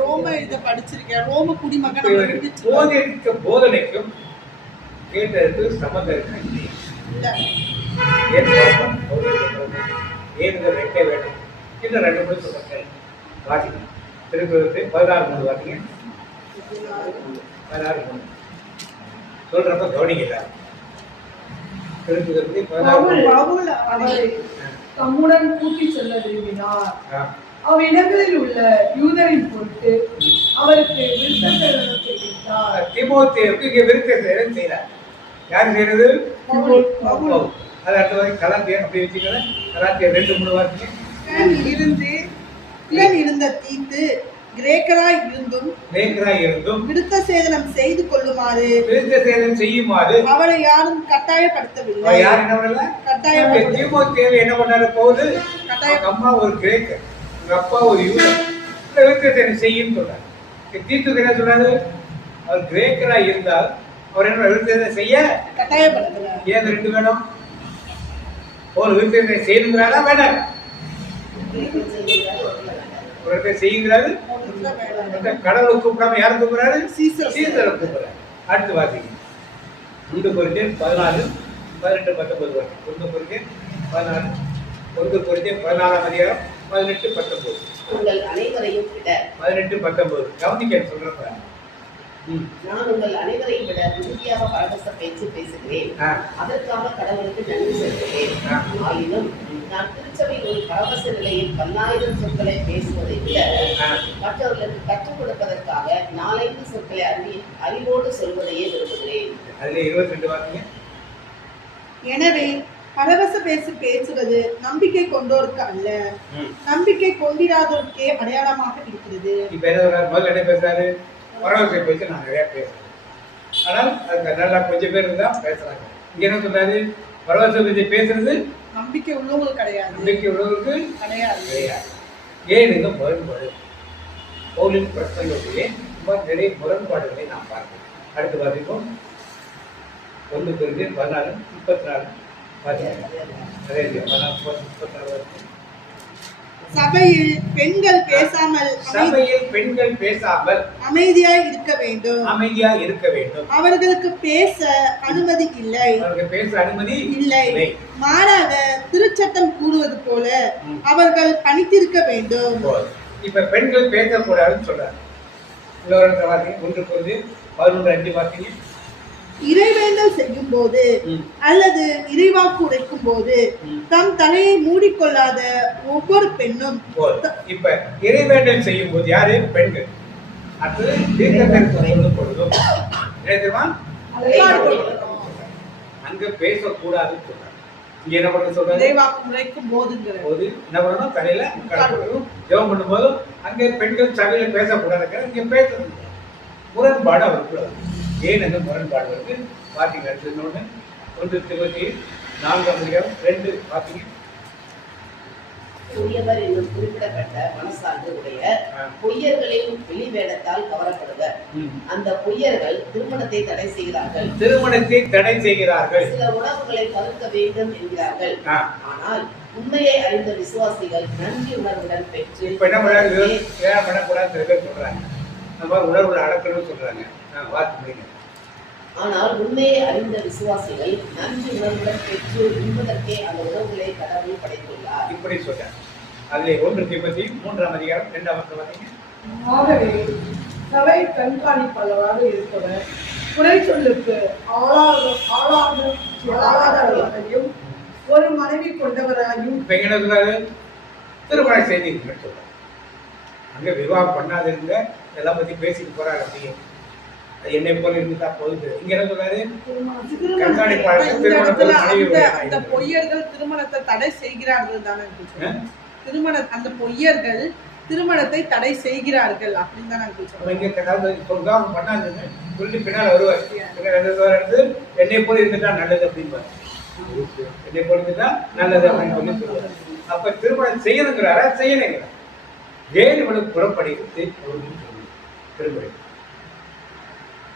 ரோம இதை படிச்சிருக்கேன். ரோம குடிமகன் இவர் போதிக்க போதனைக்கும் கேட்டதுக்கு சம்மந்தம் இருக்கா? இல்ல. ஏன் ஏன் ரெட்டே வேணும்? இன்னும் 2 மணி சொல்றேன். வாசிங்க. திருக்குறளுக்கு 16 வாசிங்க. 16 சொல்றப்ப கவனிக்கல. திருக்குறளுக்கு 16 பவுல் அவரை தம்முடன் கூட்டி செல்ல விரும்பினார். அவ்விடங்களில் உள்ள யூதரின் பொருட்டு அவருக்கு விருத்தசேதனம் செய்தார். தீமோத்தேயுக்கு இங்க விருத்தசேதனம் செய்யறார். யார் செய்யறது? பவுல். அது அடுத்த வரைக்கும் கலாத்தியர் அப்படி வச்சுக்கல. கலாத்தியர் 2-3 வாசிங்க. இருந்த தீத்து கிரேக்கராய் இருந்தும் விருத்தசேதனம் செய்து கொள்ளுமாறு அவரை யாரும் கட்டாயப்படுத்தவில்லை. யார் என்ன பண்ணல? தீமோத்தேயு என்ன பண்ணாரு? பவுல் அம்மா ஒரு கிரேக்கர், உங்க அப்பா ஒரு யூதர், விருத்தசேதனம் செய்யும் சொல்றாரு. தீத்துக்கு என்ன சொல்றாரு? அவர் கிரேக்கராய் இருந்தால் அவர் என்ன விருத்தசேதனம் செய்ய கட்டாயப்படுத்தல. ஏன் 2 வேணும்? ஒரு விருத்தசேதனம் செய்யுங்கிறாரா வேண்டாம்? ஒரு செய்யுங்கிறாரு. கடவுளை கூப்பிடாம யாரும் கூப்பிடுறாரு? சீசரை கூப்பிடுறாரு. அடுத்து வாசிங்க. 1 கொரிந்தியர் 14, 18, 19 வாசிங்க. 1 கொரிந்தியர் 14, 1 கொரிந்தியர் 14ஆம் அதிகாரம் 18, 19. உங்கள் அனைவரையும் விட 18, 19 கவனிக்க சொல்றப்ப நான் உங்கள் அனைவரையும் விட உறுதியாக பரவச பேச்சு பேசுகிறேன். அதற்காக கடவுளுக்கு நன்றி செலுத்துகிறேன். ஆயினும் நான் திருச்சபையில் ஒரு பரவச நிலையில் 10,000 சொற்களை பேசுவதை விட மற்றவர்களுக்கு கற்றுக் கொடுப்பதற்காக 4-5 சொற்களை அறிவோடு சொல்வதையே விரும்புகிறேன். அதுல 22 வாசிங்க. எனவே பரவச பேசுவது நம்பிக்கை கொண்டோருக்கு அல்ல, நம்பிக்கை கொண்டிராதோருக்கே அடையாளமாக இருக்கிறது. இப்ப என்ன பேசுறாரு? பரவசை பேச்சு நான் நிறைய பேசுறேன், ஆனால் அதுக்கு நல்லா கொஞ்சம் பேர் இருந்தா பேசுறாங்க. இங்க என்ன சொல்றாரு? பரவச பேச்சு பேசுறது நம்பிக்கை உள்ளவங்களுக்கு கிடையாது. நம்பிக்கை உள்ளவருக்கு கிடையாது. ஏன் இந்த முரண்பாடு? பவுலின் பிரசங்கத்திலே நிறைய முரண்பாடுகளை நாம் பார்க்கிறோம். அடுத்து வாசிப்போம். 1 கொரிந்தியர் 14, 34 சபையில் பெண்கள் பேசாமல் அமைதியாய் இருக்க வேண்டும். அவர்களுக்கு பேச அனுமதி இல்லை. மாறாக திருச்சட்டம் கூறுவது போல அவர்கள் பணித்திருக்க வேண்டும். இப்ப பெண்கள் பேசக்கூடாதுன்னு சொல்றாங்க. 1 கொரிந்தியர் 11:5 வாசிங்க. இறைவேண்டல் செய்யும் போது அல்லது இறைவாக்கு உரைக்கும் போது தம் தலையை மூடிக்கொள்ளாத ஒவ்வொரு பெண்ணும். இப்ப இறைவேண்டல் செய்யும் போது யாரு? பெண்கள். அடுத்தது தீர்க்கதரிசனம் பொழுதும் அங்க பேசக்கூடாதுன்னு சொல்றாங்க. இங்க என்ன பண்ண சொல்றாங்க? இறைவாக்கு உரைக்கும் போது என்ன பண்ணணும்? தலையில ஜெபம் பண்ணும் போதும் அங்கே பெண்கள் சபையில பேசக்கூடாது. இங்க பேசுறது முரண்பாடு அவருக்கு. ஏன் அந்த முரண்பாடு வந்து பாத்தீங்க? அடுத்தது 1 தீமோத்தேயு 4:2 பாத்தீங்க. உரியவர் என்னும் குறிப்பிடப்பட்ட மனசான்று உடைய பொய்யர்களின் வெளிவேடத்தால் கவரப்படுவர். அந்த பொய்யர்கள் திருமணத்தை தடை செய்கிறார்கள். சில உணவுகளை தவிர்க்க வேண்டும் என்கிறார்கள். ஆனால் உண்மையை அறிந்த விசுவாசிகள் நன்றி உணர்வுடன் பெற்று சொல்றாங்க. நம்ம உணர்வுல அடக்கணும்னு சொல்றாங்க. ஆனால் உண்மையை அறிந்த விசுவாசிகள் நன்றி உணர்வுடன் பெற்று உண்பதற்கே அந்த உணவுகளை கடவுள் படைத்துள்ளார். இப்படி சொல்றாங்க. அதுல 1 தீமோத்தேயு 3ஆம் அதிகாரம் 2ஆம் வசனம். ஆகவே சபை கண்காணிப்பாளராக இருப்பவர் குறை சொல்லுக்கு ஆளாதவராயும் ஒரு மனைவி கொண்டவராயும் திருமண செய்தி சொல்றாங்க. அங்க விவாகம் பண்ணாதிருங்க எல்லாம் பத்தி பேசிட்டு போறாங்க. அப்படியும் என்னை போல இருந்துட்டா போகுது. இங்க என்ன சொல்றாரு? அந்த பொய்யர்கள் திருமணத்தை தடை செய்கிறார்கள் தானே. அந்த பொய்யர்கள் திருமணத்தை தடை செய்கிறார்கள் அப்படின்னு தான் நாங்கள் நம்ம சொல்றோம். இங்கே அதாவது ஒரு உதாரணம் பண்ணாதுன்னு சொல்லி பின்னால் வருவார். எடுத்து என்னை போல இருந்துட்டா நல்லது அப்படின்பாரு. என்னை போல இருந்துட்டா நல்லது அப்படின்னு சொல்லி சொல்லுவார். அப்ப திருமணம் செய்யணுங்கிறாரா செய்யணுங்கிறார்? ஏன் இவனுக்கு புறப்படுகிறது திருமுறை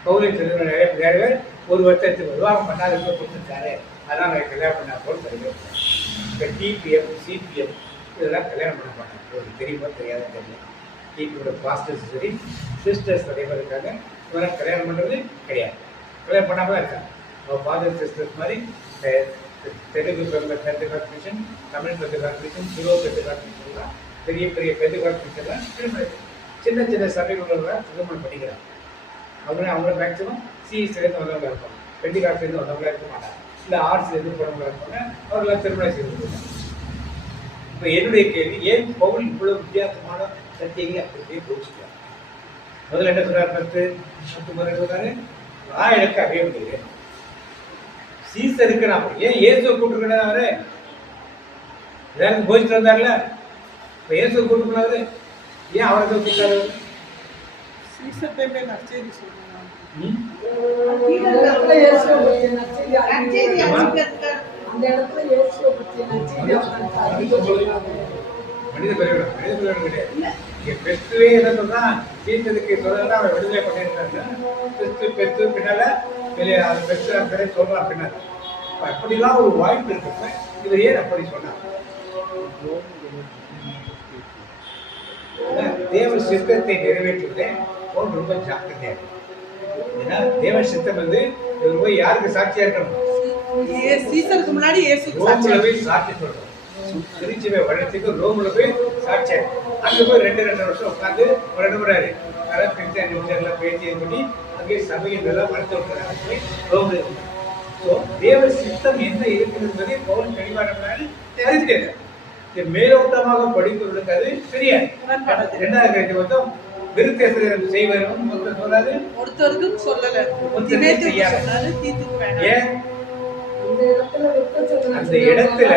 பௌலின் திருமணம் நிறைய பேர் ஒரு வருஷத்துக்கு விவாகம் பண்ணாத கொடுத்துருக்காரு, அதனால் நான் கல்யாணம் பண்ண போல தெரியும். இப்போ டிபிஎம் சிபிஎம் இதெல்லாம் கல்யாணம் பண்ண மாட்டாங்க. ஒரு தெரியுமா தெரியாத தெரியல. டிபியோட பாஸ்டர்ஸ் சரி சிஸ்டர்ஸ் நிறைய பேர் இருக்காங்க. இவரெல்லாம் கல்யாணம் பண்ணுறது கிடையாது, கல்யாணம் பண்ணாமல் தான் இருக்காங்க. அவங்க ஃபாதர் சிஸ்டர்ஸ் மாதிரி தெலுங்கு பெந்தகாட் மிஷன், தமிழ் பெந்தகாட் மிஷன், சிவோ பெந்தகாட் மிஷன்லாம் பெரிய பெரிய பெந்தகாட் மிஷன்லாம் திருமணம் சின்ன சின்ன சபைகளெல்லாம் திருமணம் பண்ணிக்கிறாங்க. அவங்கள மேக்ஸிமம் சிஇசிலேருந்து வந்தவங்க இருப்பாங்க, பெண்டிகாட்லேருந்து வந்தவங்களா இருக்க மாட்டாங்க, இல்லை ஆர்ட்ஸ்லேருந்து போனவங்களா இருப்பாங்க. அவர்களாம் திருமணம் செய்து கொடுப்பாங்க. இப்போ என்னுடைய கேள்வி, ஏன் பவுல் இவ்வளவு வித்தியாசமான சத்தியங்களை அப்படியே போச்சுட்டார்? முதல்ல என்ன சொல்றாரு? 10 சொல்றாரு, நான் எனக்கு அறிய முடியல சீசருக்கு நான் ஏன் இயேசுவை கூட்டுக்கிறாரு? எல்லாருக்கும் போயிட்டு வந்தார்ல, இப்போ இயேசுவை கூட்டுக்கிறாரு, ஏன் அவரை கூப்பிட்டாரு? மனித பிறகு கிடையாது. பெஸ்ட்டுவே என்ன சொல்றான், சீசனுக்கு சொல்லலாம் அவன் விடுதலை பண்ணியிருக்காங்க. பெஸ்ட்டு பெஸ்ட்டு பின்னால வெளியே அது பெஸ்ட்டு அந்த சொல்றான் பின்னால. அப்படிலாம் ஒரு வாய்ப்பு இருக்கு. இவர் ஏன் அப்படி சொன்னார்? தேவ சித்தத்தை நிறைவேற்றுவதே போல் ரொம்ப ஜாக்கிரதையா இருக்கு. ஏன்னா தேவ சித்தம் வந்து இவர் போய் யாருக்கு சாட்சியா இருக்கணும்? சீசருக்கு முன்னாடி ரோம்ல போய் சாட்சி சொல்றோம். திருச்சிவை வளர்ச்சிக்கு ரோம்ல போய் சாட்சியா அங்க போய் 2 வருஷம் உட்காந்து வளர்ந்துறாரு. அதான் பிரிச்சா நிமிஷம்லாம் பேச்சு பண்ணி அங்கே சபையின் எல்லாம் வளர்த்து விட்டுறாரு ரோம்ல. ஸோ தேவ சித்தம் என்ன இருக்குது என்பதை பவுல் தெளிவான தெரிஞ்சுக்கிறார். மேலோட்டமாக படிப்பவர்களுக்கு அது தெரியாது. 2வது மொத்தம் விருத்தேசம் செய்வதும் சொல்லாது, ஒருத்தருக்கும் சொல்லல, ஏன் அந்த இடத்துல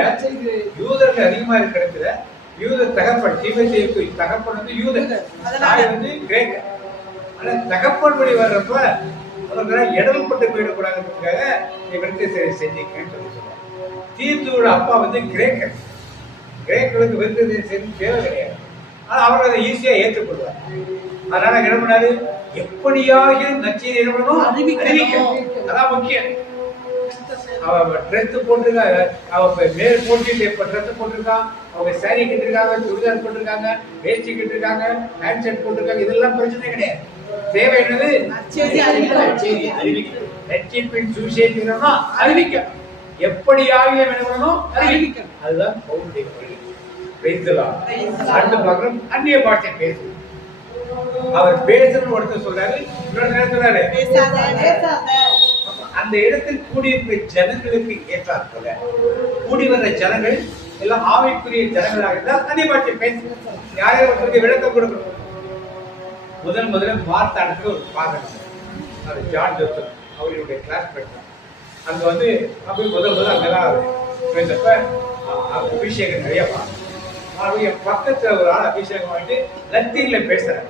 யூதர்கள் அதிகமா இருக்கிற இடத்துல யூத தகப்பன் தீமைக்கு தகப்பன் வந்து யூத தாய் வந்து கிரேக்க. ஆனா தகப்பன் வழி வர்றப்ப அவர்களால் இடம்பட்டு போயிடக்கூடாதுக்காக விருத்தேசம் செஞ்சுக்கன்னு சொல்லி சொல்றாங்க. தீர்த்துவோட அப்பா வந்து கிரேக்கர். கிரேக்கர்களுக்கு விருத்தேசம் செய்து தேவை கிடையாது. ஆனா அவர்கள் அதை ஈஸியா ஏற்றுக்கொள்வார். அதனால என்ன பண்ணாரு, எப்படியாக நச்சீர் இருக்கணும் அறிவிக்கணும், அதான் முக்கியம். அவ ட்ரெஸ் போட்டிருக்காங்க, அவ மேல் போட்டு இப்ப ட்ரெஸ் போட்டிருக்கான், அவங்க சாரி கட்டிருக்காங்க, சுடிதார் போட்டிருக்காங்க, வேஷ்டி கட்டிருக்காங்க, ஹேண்ட் ஷர்ட் போட்டிருக்காங்க, இதெல்லாம் பிரச்சனை கிடையாது. தேவை என்னது? அறிவிக்கணும். நச்சீர்பின் சுவிசேஷம் அறிவிக்கணும். எப்படியாக என்ன பண்ணணும்? அறிவிக்கணும். அதுதான் பவுலுடைய கொள்கை. அடுத்து பார்க்கிறோம், அந்நிய பாஷை பேசு. அவர் பேசணும்னு ஒருத்தர் சொல்றாரு, சொல்றாரு அந்த இடத்தில் கூடியிருக்கிற ஜனங்களுக்கு ஏற்றாற் போல கூடி வர்ற ஜனங்கள் எல்லாம் ஆவிக்குரிய ஜனங்களாக இருந்தால் அந்நிய பாஷை பேசு. யாரையும் ஒருத்தருக்கு விளக்கம் கொடுக்கணும். முதல்ல மார்த்தானுக்கு ஒரு பாதம், அது ஜான் ஜோசப் அவருடைய கிளாஸ்மேட். அங்க வந்து அப்படி முதல் அங்கெல்லாம் பேசப்ப அபிஷேகம் நிறைய பார்க்கணும். என் பக்கத்துல ஒரு ஆள் அபிஷேகம் வாங்கிட்டு லத்தீன்ல பேசுறேன்.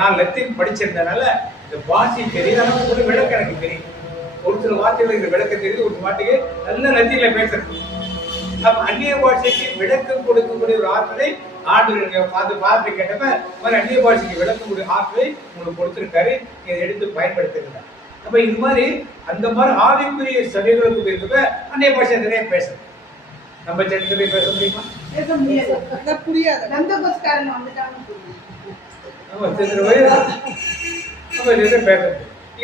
நான் லத்தீன் படிச்சிருந்தனால இந்த பாஷை தெரியாம ஒரு விளக்கம் எனக்கு தெரியும். ஒரு சில வார்த்தைகள் இந்த விளக்கம் தெரியுது, ஒரு வார்த்தைக்கு நல்ல லத்தீன்ல பேசுறது. அப்ப அந்நிய பாஷைக்கு விளக்கம் கொடுக்கக்கூடிய ஒரு ஆற்றலை ஆண்டு பார்த்து கேட்டப்ப மாதிரி அந்நிய பாஷைக்கு விளக்கக்கூடிய ஆற்றலை உங்களுக்கு கொடுத்திருக்காரு, இதை எடுத்து பயன்படுத்துங்க. அப்ப இது மாதிரி அந்த மாதிரி ஆவிக்குரிய சபைகளுக்கு இருக்கப்ப அந்நிய பாஷை நிறைய பேசணும். நம்ம சர்ச்சை பேச முடியுமா? பேச முடியாது, புரியாது. அந்த பஸ்காரன் வந்துட்டாங்க பேச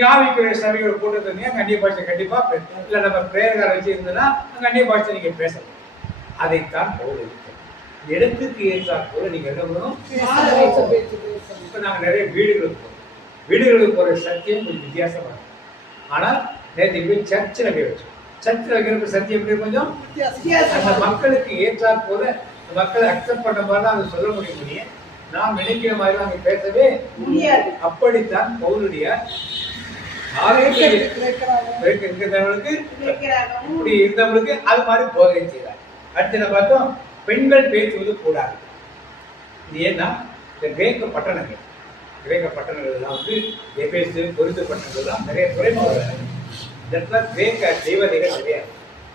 ஆவிக்குரிய சபைகள் கூட்டத்தை அந்நிய பாஷை கண்டிப்பா இல்ல நம்ம பிரேயர்கார வச்சு இருந்ததுன்னா அங்க அந்நிய பாஷை நீங்க பேசணும். அதைத்தான் பவுல் இடத்துக்கு ஏற்றாற் போல நீங்க என்ன பண்ணணும்? இப்ப நாங்க நிறைய வீடுகளுக்கு போற சத்தியம் கொஞ்சம் வித்தியாசமா இருக்கும். ஆனால் நேற்று போய் சர்ச்சில் போய் வச்சோம். சர்ச்சில் வைக்கிறப்ப சத்தியம் எப்படி கொஞ்சம் அந்த மக்களுக்கு ஏற்றாற் போல மக்களை அக்செப்ட் பண்ண மாதிரி தான் அதை சொல்ல முடியும். நாம் நினைக்கிற மாதிரி அங்க பேசவே முடியாது. அப்படித்தான் பவுலுடைய இருக்கிறவங்களுக்கு இப்படி இருந்தவங்களுக்கு அது மாதிரி போதனை செய்தார். அடுத்து பார்த்தோம், பெண்கள் பேசுவது கூடாது. இது ஏன்னா இந்த கிரேக்க பட்டணங்கள்லாம் வந்து எபேசு, கொரிந்து பட்டணங்கள்லாம் நிறைய துறைமுகங்கள். இந்த இடத்துல கிரேக்க தெய்வதைகள் கிடையாது.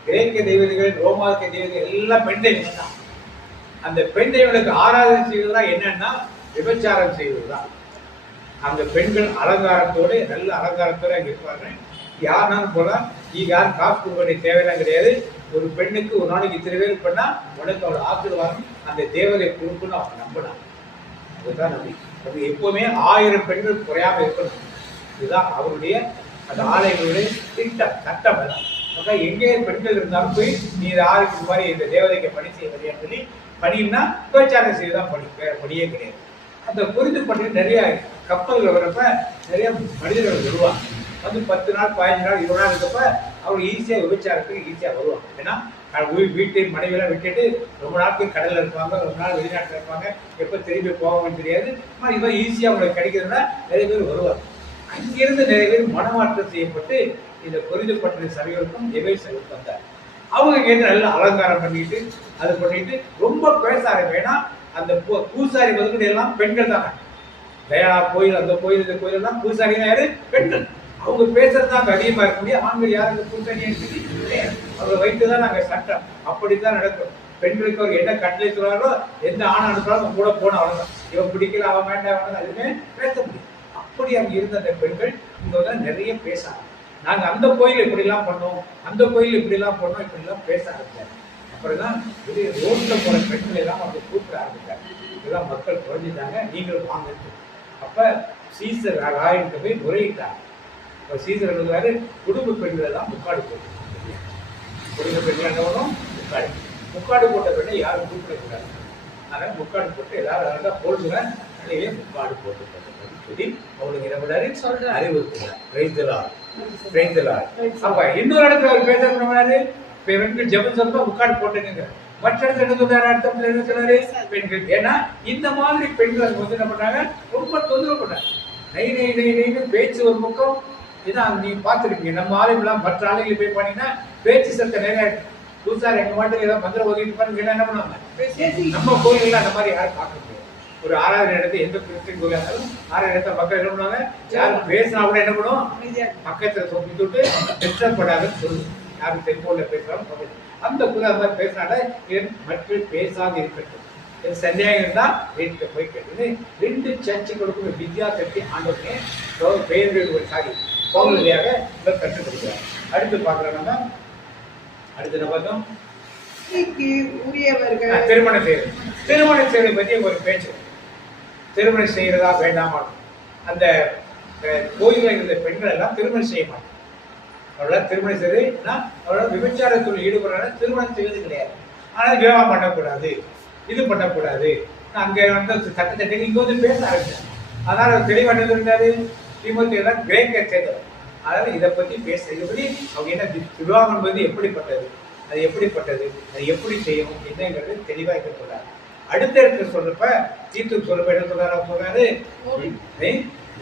கிரேக்க தெய்வதைகள், ரோமாவுக்கு தெய்வதைகள் எல்லாம் பெண் தெய்வங்கள் தான். அந்த பெண் தெய்வங்களுக்கு ஆராதனை செய்வதுதான் என்னன்னா விபச்சாரம் செய்வதுதான். அந்த பெண்கள் அலங்காரத்தோடு, நல்ல அலங்காரத்தோடு அங்கே இருப்பாங்க. யாருனாலும் போலாம், நீங்க யாரும் காசு கொடுக்க வேண்டிய தேவையெல்லாம் கிடையாது. ஒரு பெண்ணுக்கு ஒரு நாளைக்கு இத்தனை பேர் பண்ணா உனக்கு அவளோட ஆசீர்வாதம் அந்த தேவதை கொடுக்குன்னு அவங்க நம்பினாங்க. அதுதான் நம்பி அது எப்பவுமே 1000 பெண்கள் குறையாம இருக்கணும். இதுதான் அவருடைய அந்த ஆலயங்களுடைய திட்டம், சட்டம். அதான் எங்கே பெண்கள் இருந்தாலும் போய் நீ யாருக்கு இந்த மாதிரி இந்த தேவதைக்கு பணி செய்வதையான்னு சொல்லி பணின்னா விபச்சாரம் செய்யதான் பணி, வேற பணியே கிடையாது. அந்த புரிந்து பண்ணி நிறைய கப்பல்கள் வரப்ப நிறைய மனிதர்கள் வருவாங்க. வந்து 10 நாள் 15 நாள் 20 நாள் இருக்கப்ப அவங்க ஈஸியாக விபச்சாரத்துக்கு ஈஸியாக வருவாங்க. ஏன்னா வீட்டு மனைவியெல்லாம் விட்டுட்டு ரொம்ப நாட்கள் கடலில் இருப்பாங்க, ரொம்ப நாள் வெளிநாட்டில் இருப்பாங்க, எப்போ திரும்பி போவாங்கன்னு தெரியாது. ஆனால் இவன் ஈஸியாக அவங்களுக்கு கிடைக்கிறதுனா நிறைய பேர் வருவாங்க. அங்கிருந்து நிறைய பேர் மனமாற்றம் செய்யப்பட்டு இந்த பொரிதுபட்ட சபைகளுக்கும் எபேசுக்கும் வந்தார். அவங்க கேட்டு நல்லா அலங்காரம் பண்ணிட்டு அது பண்ணிட்டு ரொம்ப பேச ஆரம்பினா அந்த பூசாரி முதல்ல எல்லாம் பெண்கள் தானே. தயானா கோயில், அந்த கோயில், இந்த கோயில் எல்லாம் பூசாரிங்க யாரு? பெண்கள். அவங்க பேசுறது தான் அதிகமா இருக்க முடியும். ஆண்கள் யாருக்கு பூசாரின்னு சொல்லி அவங்க வைத்துதான் நாங்க சட்டம். அப்படித்தான் நடக்கும். பெண்களுக்கு அவர் என்ன கட்டளை சொல்றாரோ, எந்த ஆணை அனுப்புறாலும் கூட போன அவ்வளவுதான். இவன் பிடிக்கல, அவன் வேண்டாம், அதுவுமே பேச முடியும். அப்படி அங்க இருந்த அந்த பெண்கள் இங்க வந்து நிறைய பேசாங்க. நாங்க அந்த கோயில் இப்படிலாம் பண்ணோம், அந்த கோயில் இப்படிலாம் பண்ணோம், இப்படிலாம் பேச ஆரம்பிச்சாங்க. அப்புறம்தான் இது ரோட்ல போற பெண்கள் எல்லாம் அவங்க கூப்பிட ஆரம்பிச்சாங்க. இதெல்லாம் மக்கள் குறைஞ்சிட்டாங்க, நீங்களும் வாங்க. அப்ப சீசர் ராயன்ட்டு போய் முறையிட்டாங்க. இப்போ சீசர் எழுதுவாரு, குடும்ப பெண்கள் எல்லாம் முக்காடு போட்டு, குடும்ப பெண்கள் என்னவனும் முக்காடு போட்ட பெண்ணை யாரும் கூப்பிடக்கூடாது. அதனால முக்காடு போட்டு எல்லாரும் அழகா போடுவேன், அதையே முக்காடு போட்டு சொல்லி அவங்களுக்கு என்ன பண்ணாரு அறிவுறுத்தினார். அப்ப இன்னொரு இடத்துல அவர் பேசுறாரு, பெண்கள் ஜெபம் சொல்ல முக்காடு போட்டுங்க. மற்ற இடத்துல என்ன சொல்றாரு, அர்த்தத்துல என்ன சொல்றாரு, பெண்கள். ஏன்னா இந்த மாதிரி பெண்கள் வந்து என்ன பண்ணாங்க, ரொம்ப தொந்தரவு பண்ணாங்க. நை நை நை நைன்னு பேச்சு ஒரு பக்கம். ஏன்னா நீ பார்த்துருக்கீங்க நம்ம ஆலயம்லாம் மற்ற ஆலயங்களை போய் பண்ணீங்கன்னா பேச்சு சத்தம் நிறைய பூசாரி எங்க மாட்டுக்கு ஏதாவது மந்திரம் ஒதுக்கிட்டு பண்ணி என்ன பண்ணுவாங்க. நம்ம கோயில்கள் அந்த மாதிரி யாரும் பார்க்க முடியாது. ஒரு 6வது இடத்தை எந்த கிறிஸ்டின் கோயிலாக இருந்தாலும் 6வது இடத்த மக்கள் என்ன பண்ணுவாங்க, யாரும் பேசினா கூட என்ன பண்ணுவோம், பக்கத்துல சொல்லி விட்டு டிஸ்டர்ப் பண்ணாதுன்னு சொல்லுவோம். யாரும் செல்போன்ல பேசுறாங்க அந்த குழு அந்த மாதிரி பேசினால மக்கள் பேசாது இருக்கட்டும். சந்தேகம் இருந்தா வீட்டுக்கு போய் கேட்டு 2 சர்ச்சுகளுக்கும் வித்தியாசத்தை ஆண்டோடனே பெயர்கள் ஒரு சாரி பௌர்ணமியாக கற்றுக் கொடுக்கிறார். அடுத்து பார்க்கறோம்னா அடுத்து என்ன பார்த்தோம், திருமணம் செய்யறது. திருமணம் செய்யறதை பற்றி ஒரு பேச்சு. திருமணம் செய்யறதா வேண்டாமா? அந்த கோயிலில் இருந்த பெண்கள் எல்லாம் திருமணம் செய்ய மாட்டாங்க. அவளால் திருமணம் செய்யறதுன்னா அவளால் விபச்சாரத்தில் ஈடுபடுறாங்க. திருமணம் செய்வது கிடையாது. ஆனால் விவாகம் பண்ணக்கூடாது, இது பண்ணக்கூடாது. அங்கே வந்து சட்டத்தை இங்கே வந்து பேச ஆரம்பிச்சாங்க. அதனால அவர் தெளிவாக இருந்தாரு. தீமோத்தேயு எல்லாம் கிரேக்க சேர்ந்தவர். அதனால இதை பற்றி பேச இதை பற்றி அவங்க என்ன விவாகம் என்பது எப்படிப்பட்டது, அது எப்படிப்பட்டது, அது எப்படி செய்யணும் என்னங்கிறது தெளிவாக இருக்க சொல்றாரு. அடுத்த இடத்துல சொல்றப்ப தீத்து சொல்றப்ப என்ன சொல்றாரு,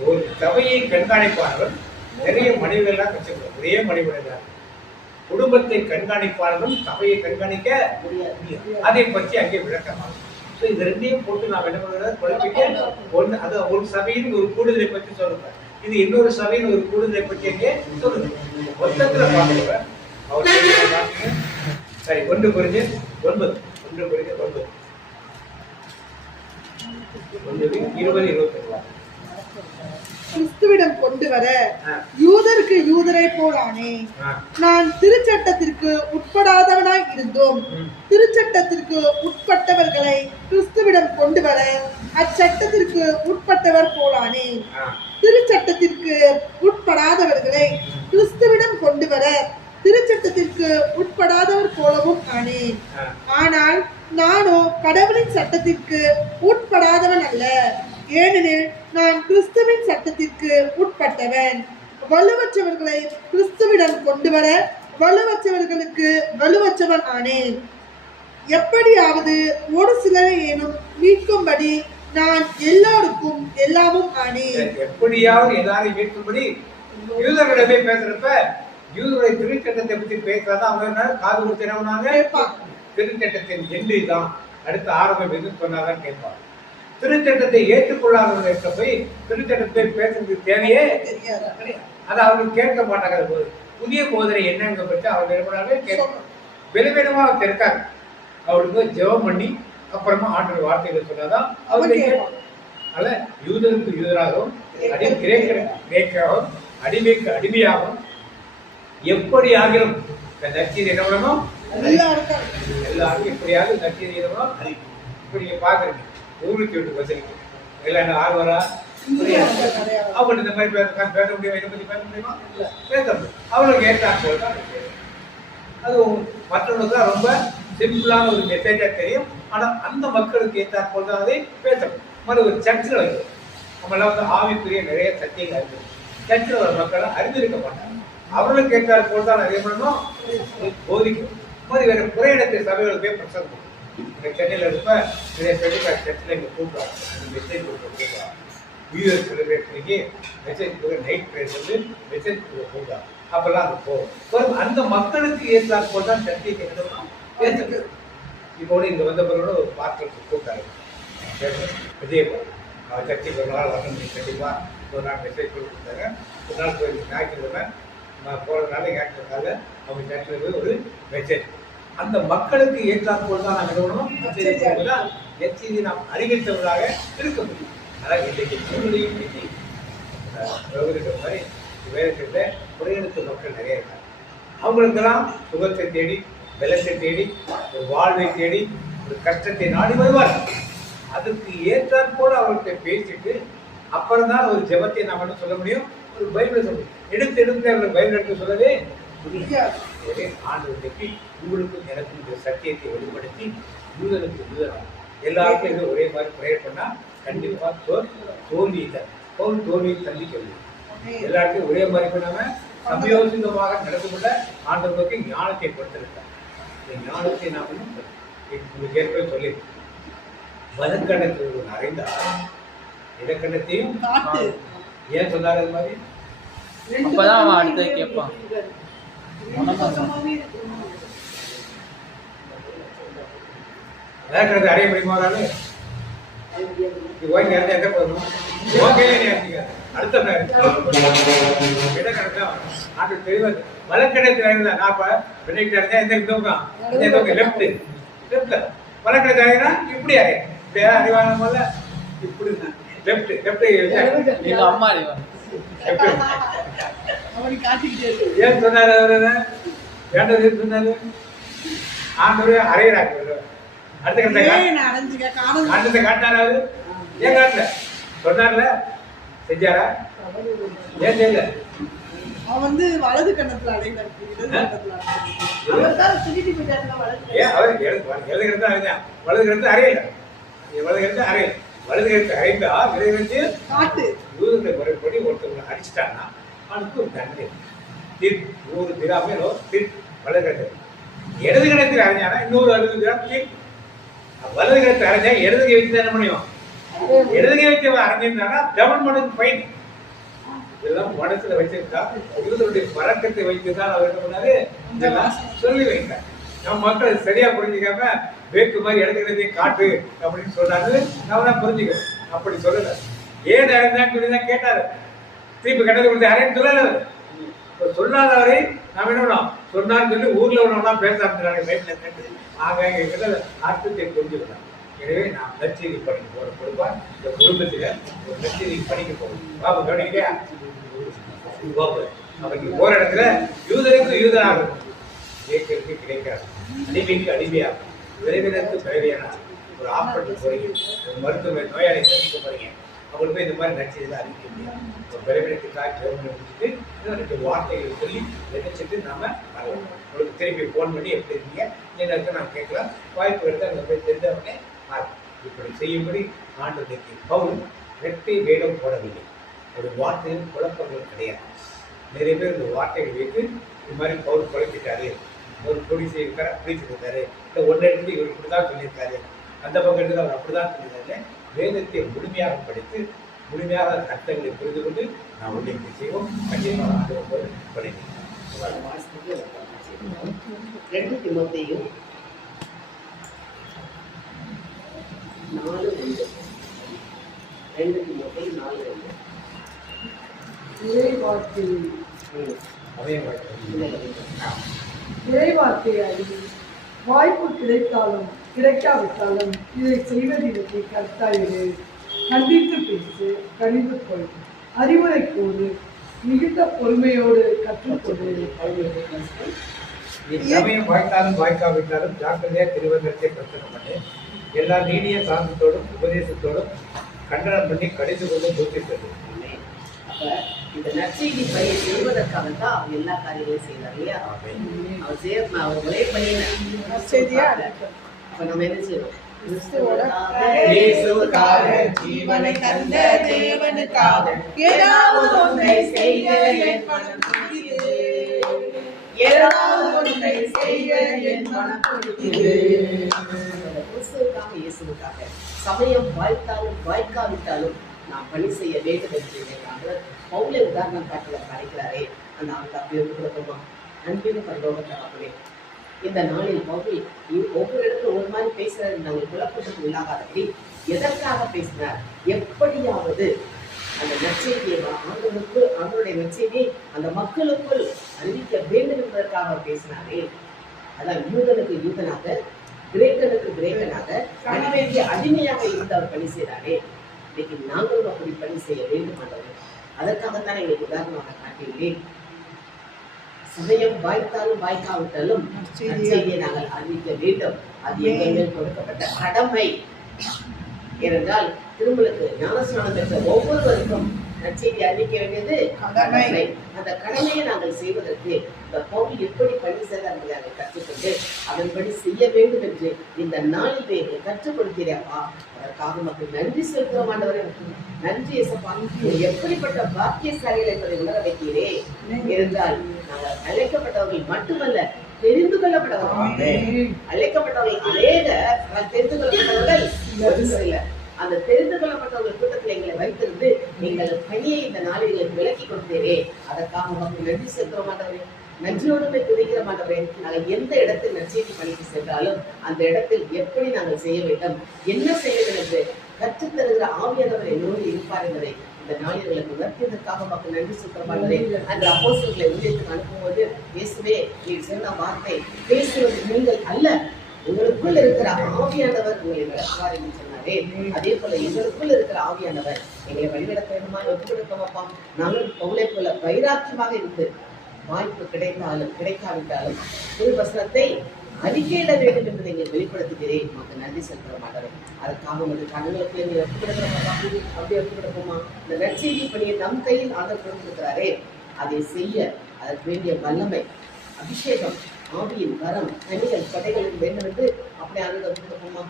ஒரு சபையை கண்காணிப்பாளர்கள் நிறைய மனைவிகள்லாம் வச்சிருக்கோம். ஒரே மனைவிகள் குடும்பத்தை கண்காணிப்பாளர்களும் சபையை கண்காணிக்க முடியாது. அதை பற்றி அங்கே விளக்கமாகும். ஸோ இது ரெண்டையும் போட்டு நாம் என்ன பண்ணுறது குழப்பிக்க ஒன்று, அது ஒரு சபையின் ஒரு கூடுதலை பற்றி சொல்றேன், இது இன்னொரு சபையின் ஒரு கூடுதலை பற்றி அங்கே சொல்லுது. மொத்தத்தில் பார்த்துருவேன் அவர் சரி 1 Corinthians 9 20-21. கிறிஸ்துவிடம் கொண்டு வர யூதருக்கு யூதரை போலானே. நான் திருச்சட்டத்திற்கு உட்படாதவனாய் இருந்தோம் திருச்சட்டத்திற்கு உட்பட்டவர்களை கிறிஸ்துவிடம் கொண்டு வர அச்சட்டத்திற்கு உட்பட்டவர் போலானே. திருச்சட்டத்திற்கு உட்படாதவர்களை கிறிஸ்துவிடம் கொண்டு வர திருச்சட்டத்திற்கு உட்படாதவர் போலவும் ஆனேன். ஆனால் நானோ கடவுளின் சட்டத்திற்கு உட்படாதவன் அல்ல, ஏனெனில் நான் கிறிஸ்துவின் சட்டத்திற்கு உட்பட்டவன். வலுவற்றவர்களை கிறிஸ்துவிடம் கொண்டு வர வலுவற்றவர்களுக்கு வலுவற்றவன் ஆனேன். எப்படியாவது ஒரு சிலரை ஏனும் மீட்கும்படி நான் எல்லாருக்கும் எல்லாமும் ஆனேன். எப்படியாவது எல்லாரையும் மீட்கும்படி யூதர்களிடமே பேசுறப்ப யூதருடைய திருச்சட்டத்தை பற்றி பேசுறதா அவங்க காது கொடுத்து என்ன பண்ணாங்க, திருச்சட்டத்தின் எண்டு தான் அடுத்த ஆரம்பம் எதுன்னு சொன்னாதான் கேட்பாங்க. திருச்சட்டத்தை ஏற்றுக்கொள்ளாதவர்கிட்ட போய் திருச்சட்டத்தை பேசுறது தேவையே தெரியாது. கிடையாது. அதை அவர்கள் கேட்க மாட்டாங்க. அது போது புதிய போதனை என்னங்க பற்றி அவர் விரும்பினாலே கேட்கணும். விலவிடமா அவங்க இருக்காங்க. அவருக்கு ஜெபம் பண்ணி அப்புறமா ஆண்டவர் வார்த்தைகள் சொன்னாதான் அவங்க கேட்பாங்க. அதனால யூதருக்கு யூதராகவும் கிரேக்காகவும் அடிமைக்கு அடிமையாகவும் எப்படி ஆகிலும் இந்த நற்செய்தி என்ன பண்ணணும்? எல்லாருக்கும் எப்படியாவது நற்செய்தி என்ன பண்ணணும்? அறிவிக்கணும். இப்ப நீங்க பாக்குறீங்க 108 வசதிக்கு எல்லாம் என்ன ஆர்வரா அவங்க இந்த மாதிரி பேச முடியுமா? இதை பத்தி பேச முடியுமா? பேச முடியும். அவங்களுக்கு ஏற்றாங்க தான் அது மற்றவங்களுக்கு தான் ரொம்ப சிம்பிளான ஒரு மெசேஜா தெரியும். ஆனா அந்த மக்களுக்கு ஏற்றாற்போல் தான் அதை பேசணும். மாதிரி ஒரு சர்ச்சில் வைக்கணும். நம்மளாம் வந்து ஆவிக்குரிய நிறைய சத்தியங்கள் அறிஞர் சர்ச்சில் வர மக்களை அறிந்திருக்க மாட்டாங்க. அவர்களுக்கு ஏற்றாற்போல் தான் நிறைய பண்ணணும், போதிக்கும். மாதிரி வேற புறையிடத்தை சபைகளுக்கு போய் பிரசங்கம். சென்னையில் இருப்ப நிறைய பெருசாக சர்ச்சில் இங்கே கூப்பிடுவாங்க. மெசேஜ் கூப்பிடுவாங்க. யூஎஸ் செலிபிரேஷனுக்கு மெசேஜ் கூட நைட் ப்ரேயர் வந்து மெசேஜ் கூப்பிடுவாங்க. அப்பெல்லாம் அது போகும். அந்த மக்களுக்கு ஏற்றாற்போல் தான் சர்ச்சை கேட்கணும். இப்போ இங்கே வந்த பிறகு ஒரு பாஸ்டர் கூப்பிட்டாரு விஜயபுரம். அவர் சர்ச்சைக்கு ஒரு நாள் வரணும் கண்டிப்பாக ஒரு நாள் மெசேஜ் கொடுத்தாங்க. ஒரு நாள் போய் ஞாயிற்றுக்கிழமை போகிறதுனால ஞாயிற்றுக்காக அவங்க சர்ச்சில் போய் ஒரு மெசேஜ் அந்த மக்களுக்கு ஏற்றாற்போல் தான் நாங்கள் விடணும். எச்செய்தி நாம் அறிவித்தவர்களாக இருக்க முடியும். அதான் இன்றைக்கு சூழ்நிலையும் இன்னைக்கு மாதிரி வேதத்தில் குறையெடுத்த மக்கள் நிறைய இருக்காங்க. அவங்களுக்கெல்லாம் சுகத்தை தேடி பலத்தை தேடி ஒரு வாழ்வை தேடி ஒரு கஷ்டத்தை நாடி வருவார். அதுக்கு ஏற்றாற்போல் அவர்கிட்ட பேசிட்டு அப்புறம் தான் ஒரு ஜெபத்தை நாம் என்ன சொல்ல முடியும்? ஒரு பைபிளை சொல்ல எடுத்து அவர்கள் பைபிள் எடுத்து சொல்லவே முடியாது. ஆண்டவருக்கு உங்களுக்கும் எனக்கும் இந்த சத்தியத்தை வெளிப்படுத்தி யூதனுக்கு யூதனாக எல்லாருக்கும் இது ஒரே மாதிரி ப்ரேயர் பண்ணா கண்டிப்பா தோல்வியை தோல்வியை சந்திக்க முடியும். எல்லாருக்கும் ஒரே மாதிரி பண்ணாம சமயோசிதமாக நடந்து கொள்ள ஆண்டவருக்கு ஞானத்தை கொடுத்திருக்காங்க. இந்த ஞானத்தை நாம் உங்களுக்கு ஏற்கனவே சொல்லி வலக்கணத்தில் அறிந்தா இடக்கணத்தையும் ஏன் சொன்னார்? அது மாதிரி அப்பதான் அவன் அடுத்தது கேட்பான். வலக்கணத்தை அடைய முடியுமா? ஓகே எங்க போகணும்? ஓகே அடுத்த இடக்கணத்தை தெரியாது. வலக்கணத்தில் அறிந்தா நான் இப்ப பின்னிட்டு அறிஞ்சா எந்த பக்கம் லெப்ட் லெப்ட்ல வலக்கணத்தை அறிந்தா இப்படி அறியும். இப்படியா அறிவான போல இப்படி லெப்ட் லெப்ட் எங்க அம்மா அறிவாங்க. ஏன் சொன்னாரு? அவரு வேண்டது சொன்னாரு. ஆண்டவரே அறையிறாங்க. அடுத்த கட்டத்தை காட்டினாரு. அவரு ஏன் காட்டல? சொன்னார்ல, செஞ்சாரா? ஏன் செய்யல? அவன் வந்து வலது கண்ணத்துல அடையில வலது கணத்து அறையல. வலது கணத்து அறையல. வலது கணத்து அறைந்தா விதை வச்சு காட்டு யூதர்களை முறைப்படி ஒருத்தவங்களை அடிச்சுட்டாங்கன்னா அவனுக்கு ஒரு தண்டனை. நூறு திராமே வலது கணத்து. இடது கணத்தில் அரைஞ்சானா இன்னொரு 60 கிராம் தீர்ப்பு. வலது கணத்தை அரைஞ்சா இடதுகை வச்சு என்ன முடியும்? இடதுகை வச்சு அரைஞ்சிருந்தாங்கன்னா டபுள் மடங்கு ஃபைன். இதெல்லாம் மனசுல வச்சிருக்கா யூதருடைய பழக்கத்தை வைத்துதான் அவர் என்ன பண்ணாரு? இதெல்லாம் சொல்லி வைத்தார். நம்ம மக்கள் சரியா புரிஞ்சுக்காம வேக்கு மாதிரி இடதுகிறதையும் காட்டு அப்படின்னு சொன்னாரு. நம்ம தான் புரிஞ்சுக்கணும். அப்படி சொல்லல. ஏன் அரைந்தான்னு சொல்லிதான் கேட்டாரு. திருப்பி கட்டது கொடுத்து அரைன்னு சொல்லல. இப்போ சொல்லாதவரை நாம் என்ன பண்ணோம்? சொன்னான்னு சொல்லி ஊர்ல உள்ளவனா பேச ஆரம்பிச்சாங்க. மைட்ல கேட்டு ஆக அர்த்தத்தை புரிஞ்சுக்கலாம். எனவே நான் நற்செய்தி படிக்க போற கொடுப்பார். இந்த குடும்பத்துல ஒரு நற்செய்தி படிக்க போகணும். பாபு கவனிக்கலையா? அவருக்கு போற இடத்துல யூதருக்கு யூதராக கேட்கறதுக்கு கிடைக்காது. அடிமைக்கு அடிமையாகும். விரைவினருக்கு பிறவியான ஒரு ஆப்பரேஷன் போறீங்க, ஒரு மருத்துவ நோயாளி சந்திக்க போறீங்க, அவங்களுக்கு போய் இந்த மாதிரி நடிச்சதுல அறிவிக்க முடியாது. ஒரு பிறவினத்துக்காக ஜெர்மனி முடிச்சுட்டு இன்னும் 2 வார்த்தைகளை சொல்லி நினைச்சிட்டு நாம உங்களுக்கு திருப்பி ஃபோன் பண்ணி எப்படி இருக்கீங்க என்ன நான் கேட்கலாம். வாய்ப்பு எடுத்து அங்கே போய் தெரிஞ்சவங்க இப்படி செய்யும்படி ஆண்டவருக்கு பவுல் வெற்றி வேடம் போடவில்லை. ஒரு வார்த்தையில் குழப்பங்கள் கிடையாது. நிறைய பேர் இந்த வார்த்தைகள் வைத்து இது மாதிரி பவுல் குழப்பிட்டாரு, ஒரு பொடி செய்யிருக்காரு, அப்படி சொல்லியிருக்காரு, இல்லை ஒன்று எடுத்து இவர் இப்படிதான் சொல்லியிருக்காரு, அந்த பக்கம் எடுத்து அவர் அப்படிதான் சொல்லியிருக்காரு. வேதத்தை முழுமையாக படித்து முழுமையாக அர்த்தங்களை புரிந்து கொண்டு நான் உள்ள செய்வோம். கண்டிப்பாக ஆண்டவர் படிக்கிறேன். 2 தீமோத்தேயு 4:1 2 தீமோத்தேயு 4:2. இறைவார்த்தை அதே மாதிரி இறைவார்த்தை அறிவு வாய்ப்பு கிடைத்தாலும் கிடைக்காவிட்டாலும் இதை செய்வதற்கு கர்த்தாயிரு. கண்டித்து பேசு, கடிந்து கொள், அறிவுரை கூறு, மிகுந்த பொறுமையோடு கற்றுக்கொடு. சமயம் வாய்த்தாலும் வாய்க்காவிட்டாலும் ஜாக்கிரதையா திருவந்தத்தை பிரச்சனை பண்ணி எல்லா நீடிய சாந்தத்தோடும் உபதேசத்தோடும் கண்டனம் பண்ணி கடிந்து கொண்டு பூர்த்தி அப்ப இந்த நற்செய்தி பணியை செய்வதற்காக தான் அவர் எல்லா காரியங்களையும் செய்தார் இல்லையா? அவர் ஒரே பணியில நற்செய்தியா அப்ப நம்ம என்ன செய்யணும்? இயேசுவுக்காக ஜீவனை தந்த தேவனுக்காக ஏதாவது ஒன்றை செய்ய என் மனம் துடிக்குது. ஏதாவது ஒன்றை செய்ய என் மனம் துடிக்குது. கிறிஸ்துவுக்காக இயேசுவுக்காக சமயம் வாய்த்தாலும் வாய்க்காவிட்டாலும் நாம் பணி செய்ய வேண்டும் என்று பவுலை உதாரணம் காட்டுல கிடைக்கிறாரே அந்த அவருக்கு அப்படி கொடுக்கணுமா? அன்பின் பரலோக தகப்பனே, இந்த நாளில் பவுல் ஒவ்வொரு இடத்துல ஒரு மாதிரி பேசுறாரு. நாங்கள் குழப்பத்துக்கு உள்ளாகாதபடி எதற்காக பேசினார்? எப்படியாவது அந்த நற்செய்தியை ஆண்டவருடைய நற்செய்தியை அந்த மக்களுக்குள் அறிவிக்க வேண்டும் என்பதற்காக பேசினாரே. அதான் யூதனுக்கு யூதனாக, கிரேக்கனுக்கு கிரேக்கனாக, அடிமைக்கு அடிமையாக இருந்து அவர் பணி செய்தாரே. இன்னைக்கு நாங்களும் அப்படி பணி செய்ய வேண்டும் என்றது. அதற்காகத்தான் எங்களுக்கு உதாரணமாக காட்டியுள்ளேன். சமயம் வாய்த்தாலும் வாய்க்காவிட்டாலும் நற்செய்தியை நாங்கள் அறிவிக்க வேண்டும். அது எங்கள் மேல் கொடுக்கப்பட்ட கடமை. ஏனென்றால் திருமலுக்கு ஞானஸ்நானம் பெற்ற ஒவ்வொருவருக்கும் நற்செய்தி அறிவிக்க வேண்டியது கடமை. அந்த கடமையை நாங்கள் செய்வதற்கு இந்த பவுல் எப்படி பணி செய்தார் என்பதை நாங்கள் கற்றுக்கொண்டு அதன்படி செய்ய வேண்டும் என்று இந்த நாளில் எங்களை கற்றுக் கொடுக்கிறேப்பா. அதற்காக மக்கள் நன்றி செலுத்துவோம். ஆண்டவரே, நன்றி இயேசுப்பா. எப்படிப்பட்ட பாக்கியசாலிகள் என்பதை உணர வைக்கிறே. இருந்தால் நாங்கள் அழைக்கப்பட்டவர்கள் மட்டுமல்ல, தெரிந்து கொள்ளப்பட்டவர்கள். அழைக்கப்பட்டவர்கள் அநேக, தெரிந்து கொள்ளப்பட்டவர்கள் ஒரு சிலர். அந்த தெரிந்து கொள்ளப்பட்டவர்கள் கூட்டத்தில் எங்களை வைத்திருந்து நீங்கள் பணியை இந்த நாளில் விலக்கி கொடுத்தீரே. அதற்காக உங்களுக்கு நன்றி செலுத்துற மாட்டவரே, நன்றியோடுமே துதிக்கிற மாட்டவரே. நாங்கள் எந்த இடத்தில் நற்செய்தி பணிக்கு சென்றாலும் அந்த இடத்தில் எப்படி நாங்கள் செய்ய வேண்டும், என்ன செய்ய வேண்டும் என்று கற்றுத்தருகிற ஆவியானவர் என்னோடு இருப்பார் என்பதை இந்த நாளில் உணர்த்தியதற்காக மக்கள் நன்றி செலுத்துற மாட்டவரே. அந்த அப்போஸ்தலர்களை ஊழியத்துக்கு அனுப்பும்போது இயேசுவே நீர் சொன்ன வார்த்தை பேசுவது நீங்கள் அல்ல, உங்களுக்குள் இருக்கிற ஆவியானவர் உங்களை விளக்குவார் என்று சொன்னாரே. அதே போல எங்களுக்குள் இருக்கிற ஆவியானவர் எங்களை வழிநடத்த வேண்டுமா? ஒப்புக் கொடுக்கமாப்பா. நாங்கள் பவுலை போல வைராக்கியமாக இருந்து வாய்ப்பு கிடைத்தாலும் கிடைக்காவிட்டாலும் திருவசனத்தை அறிக்கையிட வேண்டும் என்பதை நீங்கள் வெளிப்படுத்துகிறேன். மக்கள் நன்றி செலுத்த மாட்டேன். அதுக்காக உங்கள் கண்களுக்கு நீங்கள் ஒப்புக் கொடுக்கிறோமா? அப்படி ஒப்புக் கொடுப்போமா? இந்த நற்செய்தி பணியை நம் கையில் ஆண்டவர் கொடுத்திருக்கிறாரே, அதை செய்ய அதற்கு வேண்டிய வல்லமை, அபிஷேகம், ஆவியின் வரம், கனிகள், கொடைகள் வேண்டும் என்று அப்படி ஆனந்த ஒப்புக் கொடுப்போமா?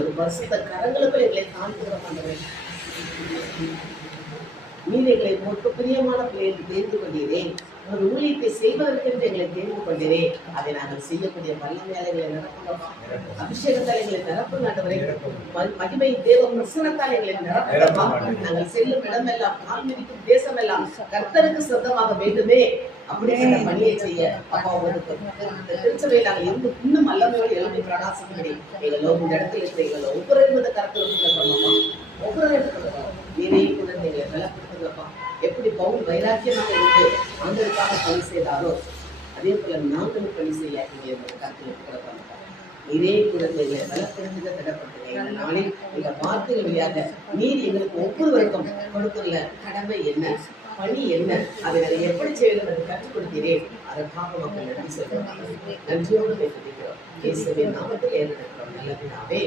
ஒரு வருஷத்த கரங்களுக்குள் எங்களை காண்பிக்கிற மாட்டேன். நீர் எங்களை முற்கு பிரியமான பிள்ளைகளை தேர்ந்து கொண்டீரேன். ஒரு ஊழியத்தை செய்வதற்கென்று எங்களை தேர்ந்து கொண்டீரே. அதை நாங்கள் செய்யக்கூடிய வல்லமையாளர்களை நிரப்புகிறோம். அபிஷேகத்தால் எங்களை நிரப்பு நாட்டவரை, மகிமை தேவ பிரசனத்தால் எங்களை நிரப்புகிறோம். நாங்கள் செல்லும் இடமெல்லாம், கால் மிதிக்கும் தேசமெல்லாம் கர்த்தருக்கு சொந்தமாக வேண்டுமே. அப்படிப்பட்ட பணியை செய்ய அப்பா திருச்சபையில் நாங்கள் இருந்து இன்னும் வல்லமையோடு எழுதி பிரகாசிக்கும்படி எங்களோ இந்த இடத்துல இருக்கிற எங்களோ ஒவ்வொரு என்பதை கருத்து ஒவ்வொரு இடத்துல நீரே கூட எங்களை பலப்படுத்துங்கப்பா. எப்படி பவுல் வைராக்கியமாக இருந்து ஆண்டவருக்காக பணி செய்தாரோ அதே போல நாங்களும் பணி செய்ய கருத்தில் கொடுப்பாங்க. நீரே கூட எங்களை பலப்படுத்துக திடப்படுத்துங்க. நாளில் இந்த வார்த்தைகள் வழியாக நீர் எங்களுக்கு ஒவ்வொருவருக்கும் கொடுத்துள்ள கடமை என்ன, பணி என்ன, அதை நாங்கள் எப்படி செய்யணும் என்று கற்றுக் கொடுக்கிறேன். அதற்காக மக்கள் நன்றி சொல்கிறோம். நன்றியோடு பேசுகிறோம். இயேசுவின் நாமத்தில் ஏற்படுகிறோம். நல்ல பிதாவே.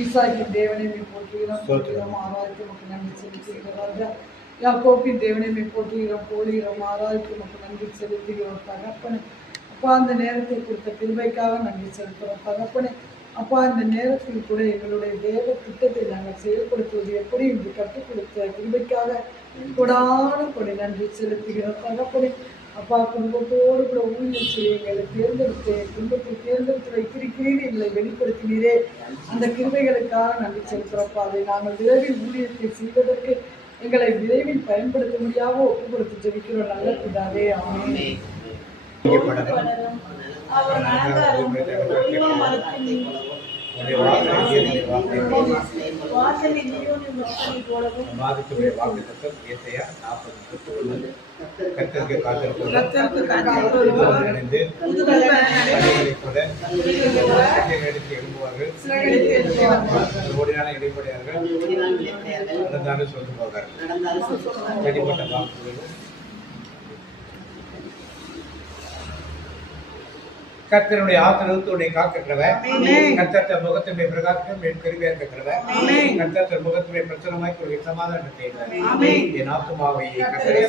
ஈசாக்கின் தேவனை போற்றுகிறோம், ஆராய்ச்சி மக்கள் நன்றி செலுத்துகிறோம். யாக்கோப்பின் தேவனை போற்றுகிறோம், போடுகிறோம், ஆராய்ச்சி மக்கள் நன்றி செலுத்துகிறோம். தகப்பனே அப்பா, அந்த நேரத்தை கொடுத்த கிருபைக்காக நன்றி செலுத்துகிறோம். தகப்பனே அப்பா, இந்த நேரத்தில் கூட எங்களுடைய தேவ திட்டத்தை நாங்கள் செயல்படுத்துவது எப்படி என்று கற்றுக் கொடுத்த கிருபைக்காக கொடான கொடை நன்றி செலுத்துகிறோம். தகப்பனே அப்பா, குடும்பத்தோடு கூட ஊழியம் செய்ய எங்களை தேர்ந்தெடுத்து குடும்பத்தை தேர்ந்தெடுத்து வைத்திருக்கிறீர், எங்களை வெளிப்படுத்தினீரே. அந்த கிருபைகளுக்காக நன்றி செலுத்துகிறோம். அதை நாங்கள் விரைவில் ஊழியத்தை செய்வதற்கு எங்களை விரைவில் பயன்படுத்த முடியாமல் ஒப்பு கொடுத்து ஜெபிக்கிறோம். நல்ல பிதாவே. ஆமென். அவர் நடந்தாரும் ஒளிவ மரத்தின் உடைய வார்த்தை வாசனை நீரோடு முத்தனை போலவும் மாதத்துடைய வாக்குத்தத்தம் ஏசாயா 40:11 கர்த்தருக்கு காத்திருப்போம் கர்த்தருக்கு காத்திருப்போம் இணைந்து புதுவெள்ளை கனிகளைப் போல சிலைகளுக்கு எழும்புவார்கள் சிலைகளுக்கு எழும்புவார்கள் ஓடியான இடைப்படையார்கள் நடந்தாலும் சொல்லி போகிறார்கள் நடந்தாலும் சொல்லுவாங்க. தனிப்பட்ட வாக்குகளும் கர்த்தருடைய ஆசீர்வாதத்தை உன்னை காக்கிறவர் கர்த்தர் முகத்தினுடைய பிரகாசம் என் கருவியா இருக்கிறவர் கர்த்தர் முகத்தினுடைய பிரச்சனமாய் ஒரு சமாதானம் செய்வார் என் ஆத்துமாவை கர்த்தரை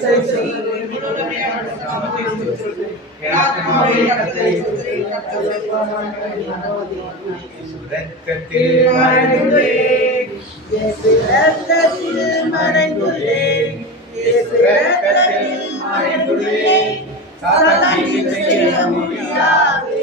சாத்தானுக்கு செய்ய முடியாது.